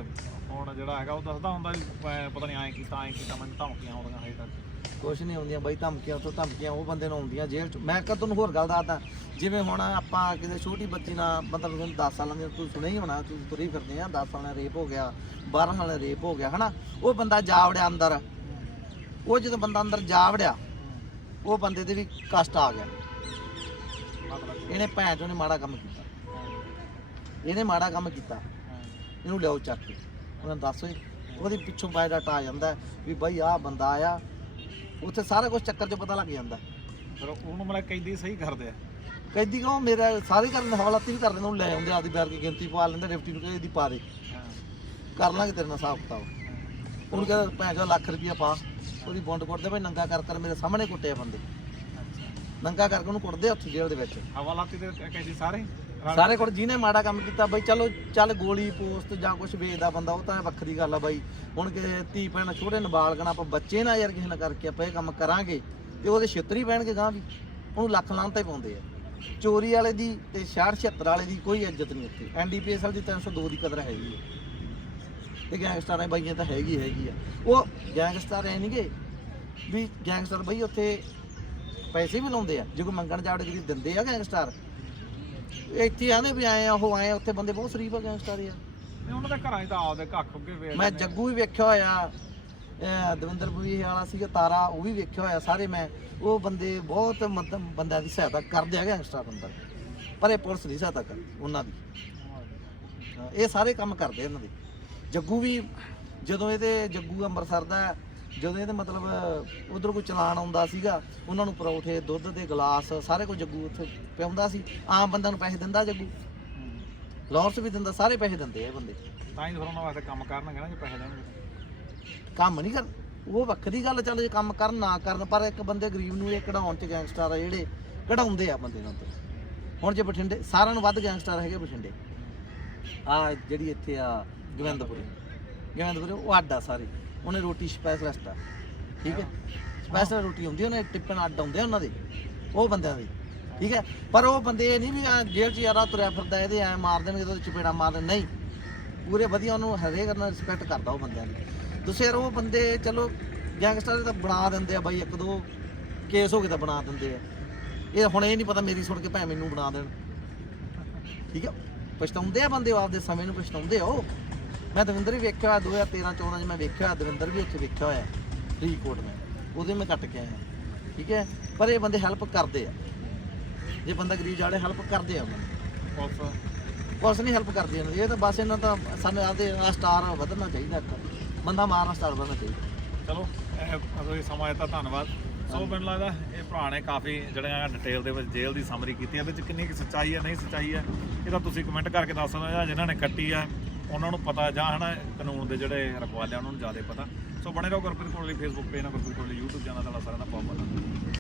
ਹੁਣ ਜਿਹੜਾ ਹੈਗਾ ਉਹ ਦੱਸਦਾ ਹੁੰਦਾ ਵੀ ਮੈਂ ਪਤਾ ਨਹੀਂ ਐਂ ਕੀਤਾ ਐਂ ਕੀਤਾ ਮੈਨੂੰ ਧਮਕੀਆਂ ਆਉਂਦੀਆਂ ਹਜੇ ਤੱਕ। ਕੁਛ ਨਹੀਂ ਹੁੰਦੀਆਂ ਬਾਈ, ਧਮਕੀਆਂ ਤੋਂ ਧਮਕੀਆਂ, ਉਹ ਬੰਦੇ ਨੂੰ ਆਉਂਦੀਆਂ ਜੇਲ੍ਹ ਚ। ਮੈਂ ਕਹ ਤੁਹਾਨੂੰ ਹੋਰ ਗੱਲ ਦੱਸਦਾ। ਜਿਵੇਂ ਹੁਣ ਆਪਾਂ ਕਿਸੇ ਛੋਟੀ ਬੱਚੀ ਨਾਲ, ਮਤਲਬ ਤੁਹਾਨੂੰ 10 ਸਾਲਾਂ ਦੀ ਤੁਸੀਂ ਸੁਣਿਆ ਹੀ ਹੋਣਾ ਤੁਸੀਂ ਤੁਰੀ ਫਿਰਦੇ ਆ 10 ਸਾਲਾਂ ਦਾ ਰੇਪ ਹੋ ਗਿਆ 12 ਸਾਲਾਂ ਦਾ ਰੇਪ ਹੋ ਗਿਆ, ਹਨਾ? ਉਹ ਬੰਦਾ ਜਾ ਵੜਿਆ ਅੰਦਰ। ਉਹ ਜਦੋਂ ਬੰਦਾ ਅੰਦਰ ਜਾ ਵੜਿਆ, ਉਹ ਬੰਦੇ ਦੇ ਵੀ ਕਸ਼ਟ ਆ ਗਿਆ। ਇਹਨੇ ਭੈਣ ਚੋਂ ਨੇ ਮਾੜਾ ਕੰਮ ਕੀਤਾ। ਇਹਨੇ ਮਾੜਾ ਕੰਮ ਕੀਤਾ। ਇਹਨੂੰ ਲਿਆਓ ਚੱਕ ਕੇ। ਉਹਨਾਂ ਨੂੰ ਦੱਸੋ ਉਹਦੇ ਪਿੱਛੋਂ ਬਾਇਓਡਾਟਾ ਆ ਜਾਂਦਾ ਵੀ ਬਾਈ ਆਹ ਬੰਦਾ ਆਇਆ ਉੱਥੇ ਸਾਰਾ ਕੁਝ ਚੱਕਰ 'ਚ ਪਤਾ ਲੱਗ ਜਾਂਦਾ। ਫਿਰ ਉਹਨੂੰ ਮਤਲਬ ਕੈਦੀ ਸਹੀ ਕਰਦੇ ਆ। ਕਹਿੰਦੀ ਕਹੋ ਮੇਰਾ ਸਾਰੇ ਕਰਨ ਹਵਾਲਾਤੀ ਵੀ ਕਰ ਦਿੰਦੇ ਉਹਨੂੰ ਲੈ ਆਉਂਦੇ ਆਪਦੀ ਬੈਰ ਦੀ ਗਿਣਤੀ ਪਾ ਲੈਂਦੇ ਡਿਪਟੀ ਨੂੰ ਕਹਿੰਦੇ ਦੀ ਪਾ ਦੇ। ਕਰ ਲਾਂਗੇ ਤੇਰੇ ਨਾਲ ਹਿਸਾਬ ਕਿਤਾਬ। ਉਹਨੂੰ ਕਹਿੰਦਾ ਭੈਣ ਚੋ ਲੱਖ ਰੁਪਇਆ ਪਾ। ਉਹਦੀ ਬੌਂਡ ਕੁੱਟਦੇ ਭਾਈ ਨੰਗਾ ਕਰ ਕਰ ਮੇਰੇ ਸਾਹਮਣੇ ਕੁੱਟਿਆ ਬੰਦੇ। ਨੰਗਾ ਕਰਕੇ ਉਹਨੂੰ ਕੁੱਟਦੇ ਉੱਥੇ ਜੇਲ੍ਹ ਦੇ ਵਿੱਚ। ਹਵਾਲਾਤੀ ਦੇ ਕੈਦੀ ਸਾਰੇ? ਸਾਰੇ ਕੋਲ ਜਿਹਨੇ ਮਾੜਾ ਕੰਮ ਕੀਤਾ ਬਈ, ਚਲੋ, ਚੱਲ ਗੋਲੀ ਪੋਸਟ ਜਾਂ ਕੁਝ ਵੇਚਦਾ ਬੰਦਾ, ਉਹ ਤਾਂ ਵੱਖਰੀ ਗੱਲ ਆ ਬਾਈ। ਹੁਣ ਕਿ ਧੀ ਭੈਣ ਛੋਟੇ ਨਾਬਾਲਗਣ ਆਪਾਂ ਬੱਚੇ ਨਾ ਯਾਰ ਕਿਸੇ ਨਾਲ ਕਰਕੇ ਆਪਾਂ ਇਹ ਕੰਮ ਕਰਾਂਗੇ ਤੇ ਉਹਦੇ ਛਿੱਤਰੀ ਪੈਣਗੇ ਗਾਂ ਵੀ। ਉਹਨੂੰ ਲੱਖ ਲਾਂਤ ਹੀ ਪਾਉਂਦੇ ਆ। ਚੋਰੀ ਵਾਲੇ ਦੀ ਤੇ 66 ਵਾਲੇ ਦੀ ਕੋਈ ਇੱਜ਼ਤ ਨਹੀਂ ਇੱਥੇ ਐਨਡੀਪੀਐਸ ਵਾਲੀ ਦੀ 302 ਦੀ ਕਦਰ ਹੈਗੀ ਹੈ ਤੇ ਗੈਂਗਸਟਰਾਂ ਬਾਈਆਂ ਤਾਂ ਹੈਗੀ ਹੈਗੀ ਆ। ਉਹ ਗੈਂਗਸਟਰ ਐ ਨਹੀਂਗੇ ਵੀ ਗੈਂਗਸਟਰ ਬਈ ਉੱਥੇ ਪੈਸੇ ਵੀ ਲਾਉਂਦੇ ਆ। ਜੇ ਕੋਈ ਮੰਗਣ ਜਾਵੜ ਕਰੀ ਦਿੰਦੇ ਆ ਗੈਂਗਸਟਰ ਇੱਥੇ ਆਂਦੇ ਵੀ ਆਏ ਆ ਉਹ ਆਏ ਆ ਉੱਥੇ ਬੰਦੇ ਬਹੁਤ ਸ਼ਰੀਫ ਆ ਗੈਂਗਸਟਰ ਆ। ਨਹੀਂ ਉਹਨਾਂ ਦੇ ਘਰਾਂ 'ਚ ਤਾਂ ਆਪਦੇ ਕੱਖ ਉੱਗੇ ਵੇਚ ਮੈਂ ਆ। ਜੱਗੂ ਵੀ ਵੇਖਿਆ ਹੋਇਆ ਇਹ ਦਵਿੰਦਰ ਬੁਈ ਵਾਲਾ ਸੀਗਾ ਤਾਰਾ ਉਹ ਵੀ ਵੇਖਿਆ ਹੋਇਆ ਸਾਰੇ ਮੈਂ। ਉਹ ਬੰਦੇ ਬਹੁਤ ਮਤਲਬ ਬੰਦਿਆਂ ਦੀ ਸਹਾਇਤਾ ਕਰਦੇ ਆ ਗੈਂਗਸਟਰ ਅੰਦਰ ਪਰ ਇਹ ਪੁਲਿਸ ਨਹੀਂ ਸਹਾਇਤਾ ਕਰਦੀ ਉਹਨਾਂ ਦੀ। ਹਾਂ, ਇਹ ਸਾਰੇ ਕੰਮ ਕਰਦੇ ਇਹਨਾਂ ਦੇ। ਜੱਗੂ ਵੀ ਜਦੋਂ ਇਹਦੇ ਜੱਗੂ ਅੰਮ੍ਰਿਤਸਰ ਦਾ ਜਦੋਂ ਇਹਦੇ ਮਤਲਬ ਉਧਰ ਕੋਈ ਚਲਾਨ ਆਉਂਦਾ ਸੀਗਾ ਉਹਨਾਂ ਨੂੰ ਪਰੌਠੇ ਦੁੱਧ ਦੇ ਗਲਾਸ ਸਾਰੇ ਕੁਝ ਜੱਗੂ ਉੱਥੇ ਪਿਆਉਂਦਾ ਸੀ। ਆਮ ਬੰਦਿਆਂ ਨੂੰ ਪੈਸੇ ਦਿੰਦਾ ਜੱਗੂ। ਲਾਰਸ ਵੀ ਦਿੰਦਾ ਸਾਰੇ ਪੈਸੇ ਦਿੰਦੇ ਆ ਬੰਦੇ। ਤਾਂ ਹੀ ਫਿਰ ਉਹਨਾਂ ਵਾਸਤੇ ਕੰਮ ਕਰਨਗੇ ਨਾ ਜੇ ਪੈਸੇ ਦੇਣਗੇ। ਕੰਮ ਨਹੀਂ ਕਰ ਉਹ ਵੱਖਰੀ ਗੱਲ ਚੱਲ ਜੇ ਕੰਮ ਕਰਨ ਨਾ ਕਰਨ ਪਰ ਇੱਕ ਬੰਦੇ ਗਰੀਬ ਨੂੰ ਇਹ ਕਢਾਉਣ ਚ ਗੈਂਗਸਟਰ ਆ ਜਿਹੜੇ ਕਢਾਉਂਦੇ ਆ ਬੰਦੇ ਨਾਲ ਤੇ। ਹੁਣ ਜੇ ਬਠਿੰਡੇ ਸਾਰਿਆਂ ਨੂੰ ਵੱਧ ਗੈਂਗਸਟਰ ਹੈਗੇ ਬਠਿੰਡੇ। ਆ ਜਿਹੜੀ ਇੱਥੇ ਆ ਗੋਬਿੰਦਪੁਰੇ ਗੋਬਿੰਦਪੁਰੇ ਉਹ ਆਡਾ ਸਾਰੇ। ਉਹਨੇ ਰੋਟੀ ਸਪੈਸ਼ਲਿਸਟ ਆ, ਠੀਕ ਹੈ? ਸਪੈਸ਼ਲ ਰੋਟੀ ਹੁੰਦੀ ਉਹਨੇ ਟਿੱਪਣ ਅੱਡ ਆਉਂਦੇ ਆ ਉਹਨਾਂ ਦੇ, ਉਹ ਬੰਦਿਆਂ ਦੇ, ਠੀਕ ਹੈ? ਪਰ ਉਹ ਬੰਦੇ ਇਹ ਨਹੀਂ ਵੀ ਆ ਜੇਲ੍ਹ 'ਚ ਯਾਰਾ ਤੁਰਿਆ ਫਿਰਦਾ, ਇਹਦੇ ਐ ਮਾਰ ਦੇਣਗੇ ਤੇ ਚਪੇੜਾ ਮਾਰ ਦੇਣ, ਨਹੀਂ। ਪੂਰੇ ਵਧੀਆ ਉਹਨੂੰ ਹਰੇਕ ਕਰਨਾ ਰਿਸਪੈਕਟ ਕਰਦਾ ਉਹ ਬੰਦਿਆਂ ਦੀ। ਤੁਸੀਂ ਯਾਰ ਉਹ ਬੰਦੇ ਚਲੋ ਗੈਂਗਸਟਰ ਤਾਂ ਬਣਾ ਦਿੰਦੇ ਆ ਬਾਈ ਇੱਕ ਦੋ ਕੇਸ ਹੋ ਗਏ ਤਾਂ ਬਣਾ ਦਿੰਦੇ ਆ। ਇਹ ਹੁਣ ਇਹ ਨਹੀਂ ਪਤਾ ਮੇਰੀ ਸੁਣ ਕੇ ਭੈ ਮੈਨੂੰ ਬਣਾ ਦੇਣ। ਠੀਕ ਹੈ? ਪਛਤਾਉਂਦੇ ਆ ਬੰਦੇ ਉਹ ਆਪਦੇ ਸਮੇਂ ਨੂੰ ਪਛਤਾਉਂਦੇ ਆ ਉਹ। ਮੈਂ ਦਵਿੰਦਰ ਵੀ ਵੇਖਿਆ ਹੋਇਆ 2013 14 ਚ ਮੈਂ ਵੇਖਿਆ ਦਵਿੰਦਰ ਵੀ ਉੱਥੇ ਵੇਖਿਆ ਹੋਇਆ ਫਰੀਦਕੋਟ ਮੈਂ। ਉਹਦੇ ਮੈਂ ਕੱਟ ਕੇ ਆਇਆ। ਠੀਕ ਹੈ? ਪਰ ਇਹ ਬੰਦੇ ਹੈਲਪ ਕਰਦੇ ਆ। ਜੇ ਬੰਦਾ ਗਰੀਬ ਜਾੜੇ ਹੈਲਪ ਕਰਦੇ ਆ ਦੀ ਕੁਛ ਨਹੀਂ ਹੈਲਪ ਕਰਦੀ ਇਹਨਾਂ। ਦੀ ਇਹ ਤਾਂ ਬਸ ਇਹਨਾਂ ਤਾਂ ਸਾਨੂੰ ਆਪਦੇ ਆ ਸਟਾਰ ਵਧਣਾ ਚਾਹੀਦਾ ਇੱਕ। ਬੰਦਾ ਮਾਰਨਾ ਸਟਾਰ ਵਧਣਾ ਚਾਹੀਦਾ। ਚਲੋ ਇਹ ਤੁਸੀਂ ਸਮਾਂ ਦਿੱਤਾ ਧੰਨਵਾਦ। ਸੋ ਮੈਨੂੰ ਲੱਗਦਾ ਇਹ ਭਰਾ ਨੇ ਕਾਫੀ ਜਿਹੜੀਆਂ ਡਿਟੇਲ ਦੇ ਵਿੱਚ ਜੇਲ੍ਹ ਦੀ ਸਮਰੀ ਕੀਤੀ ਹੈ ਵਿੱਚ ਕਿੰਨੀ ਕੁ ਸੱਚਾਈ ਹੈ ਨਹੀਂ ਸੱਚਾਈ ਹੈ ਇਹ ਤਾਂ ਤੁਸੀਂ ਕਮੈਂਟ ਕਰਕੇ ਦੱਸ ਸਕਦੇ ਹੋ ਜਾਂ ਜਿਨ੍ਹਾਂ ਨੇ ਕੱਟੀ ਹੈ ਉਹਨਾਂ ਨੂੰ ਪਤਾ ਜਾਂ ਹਨਾ, ਕਾਨੂੰਨ ਦੇ ਜਿਹੜੇ ਰਖਵਾਲੇ ਆ, ਉਹਨਾਂ ਨੂੰ ਜ਼ਿਆਦਾ ਪਤਾ। ਸੋ ਬਣੇ ਰਹੋ ਗੁਰਪ੍ਰੀਤ ਕੋਲ ਲਈ ਫੇਸਬੁੱਕ ਪੇਜ ਨਾਲ ਗੁਰਪ੍ਰੀਤ ਕੋਲ ਲਈ YouTube ਚੈਨਲ ਤੁਹਾਡਾ ਸਾਰਿਆਂ ਦਾ ਬਹੁਤ ਬਹੁਤ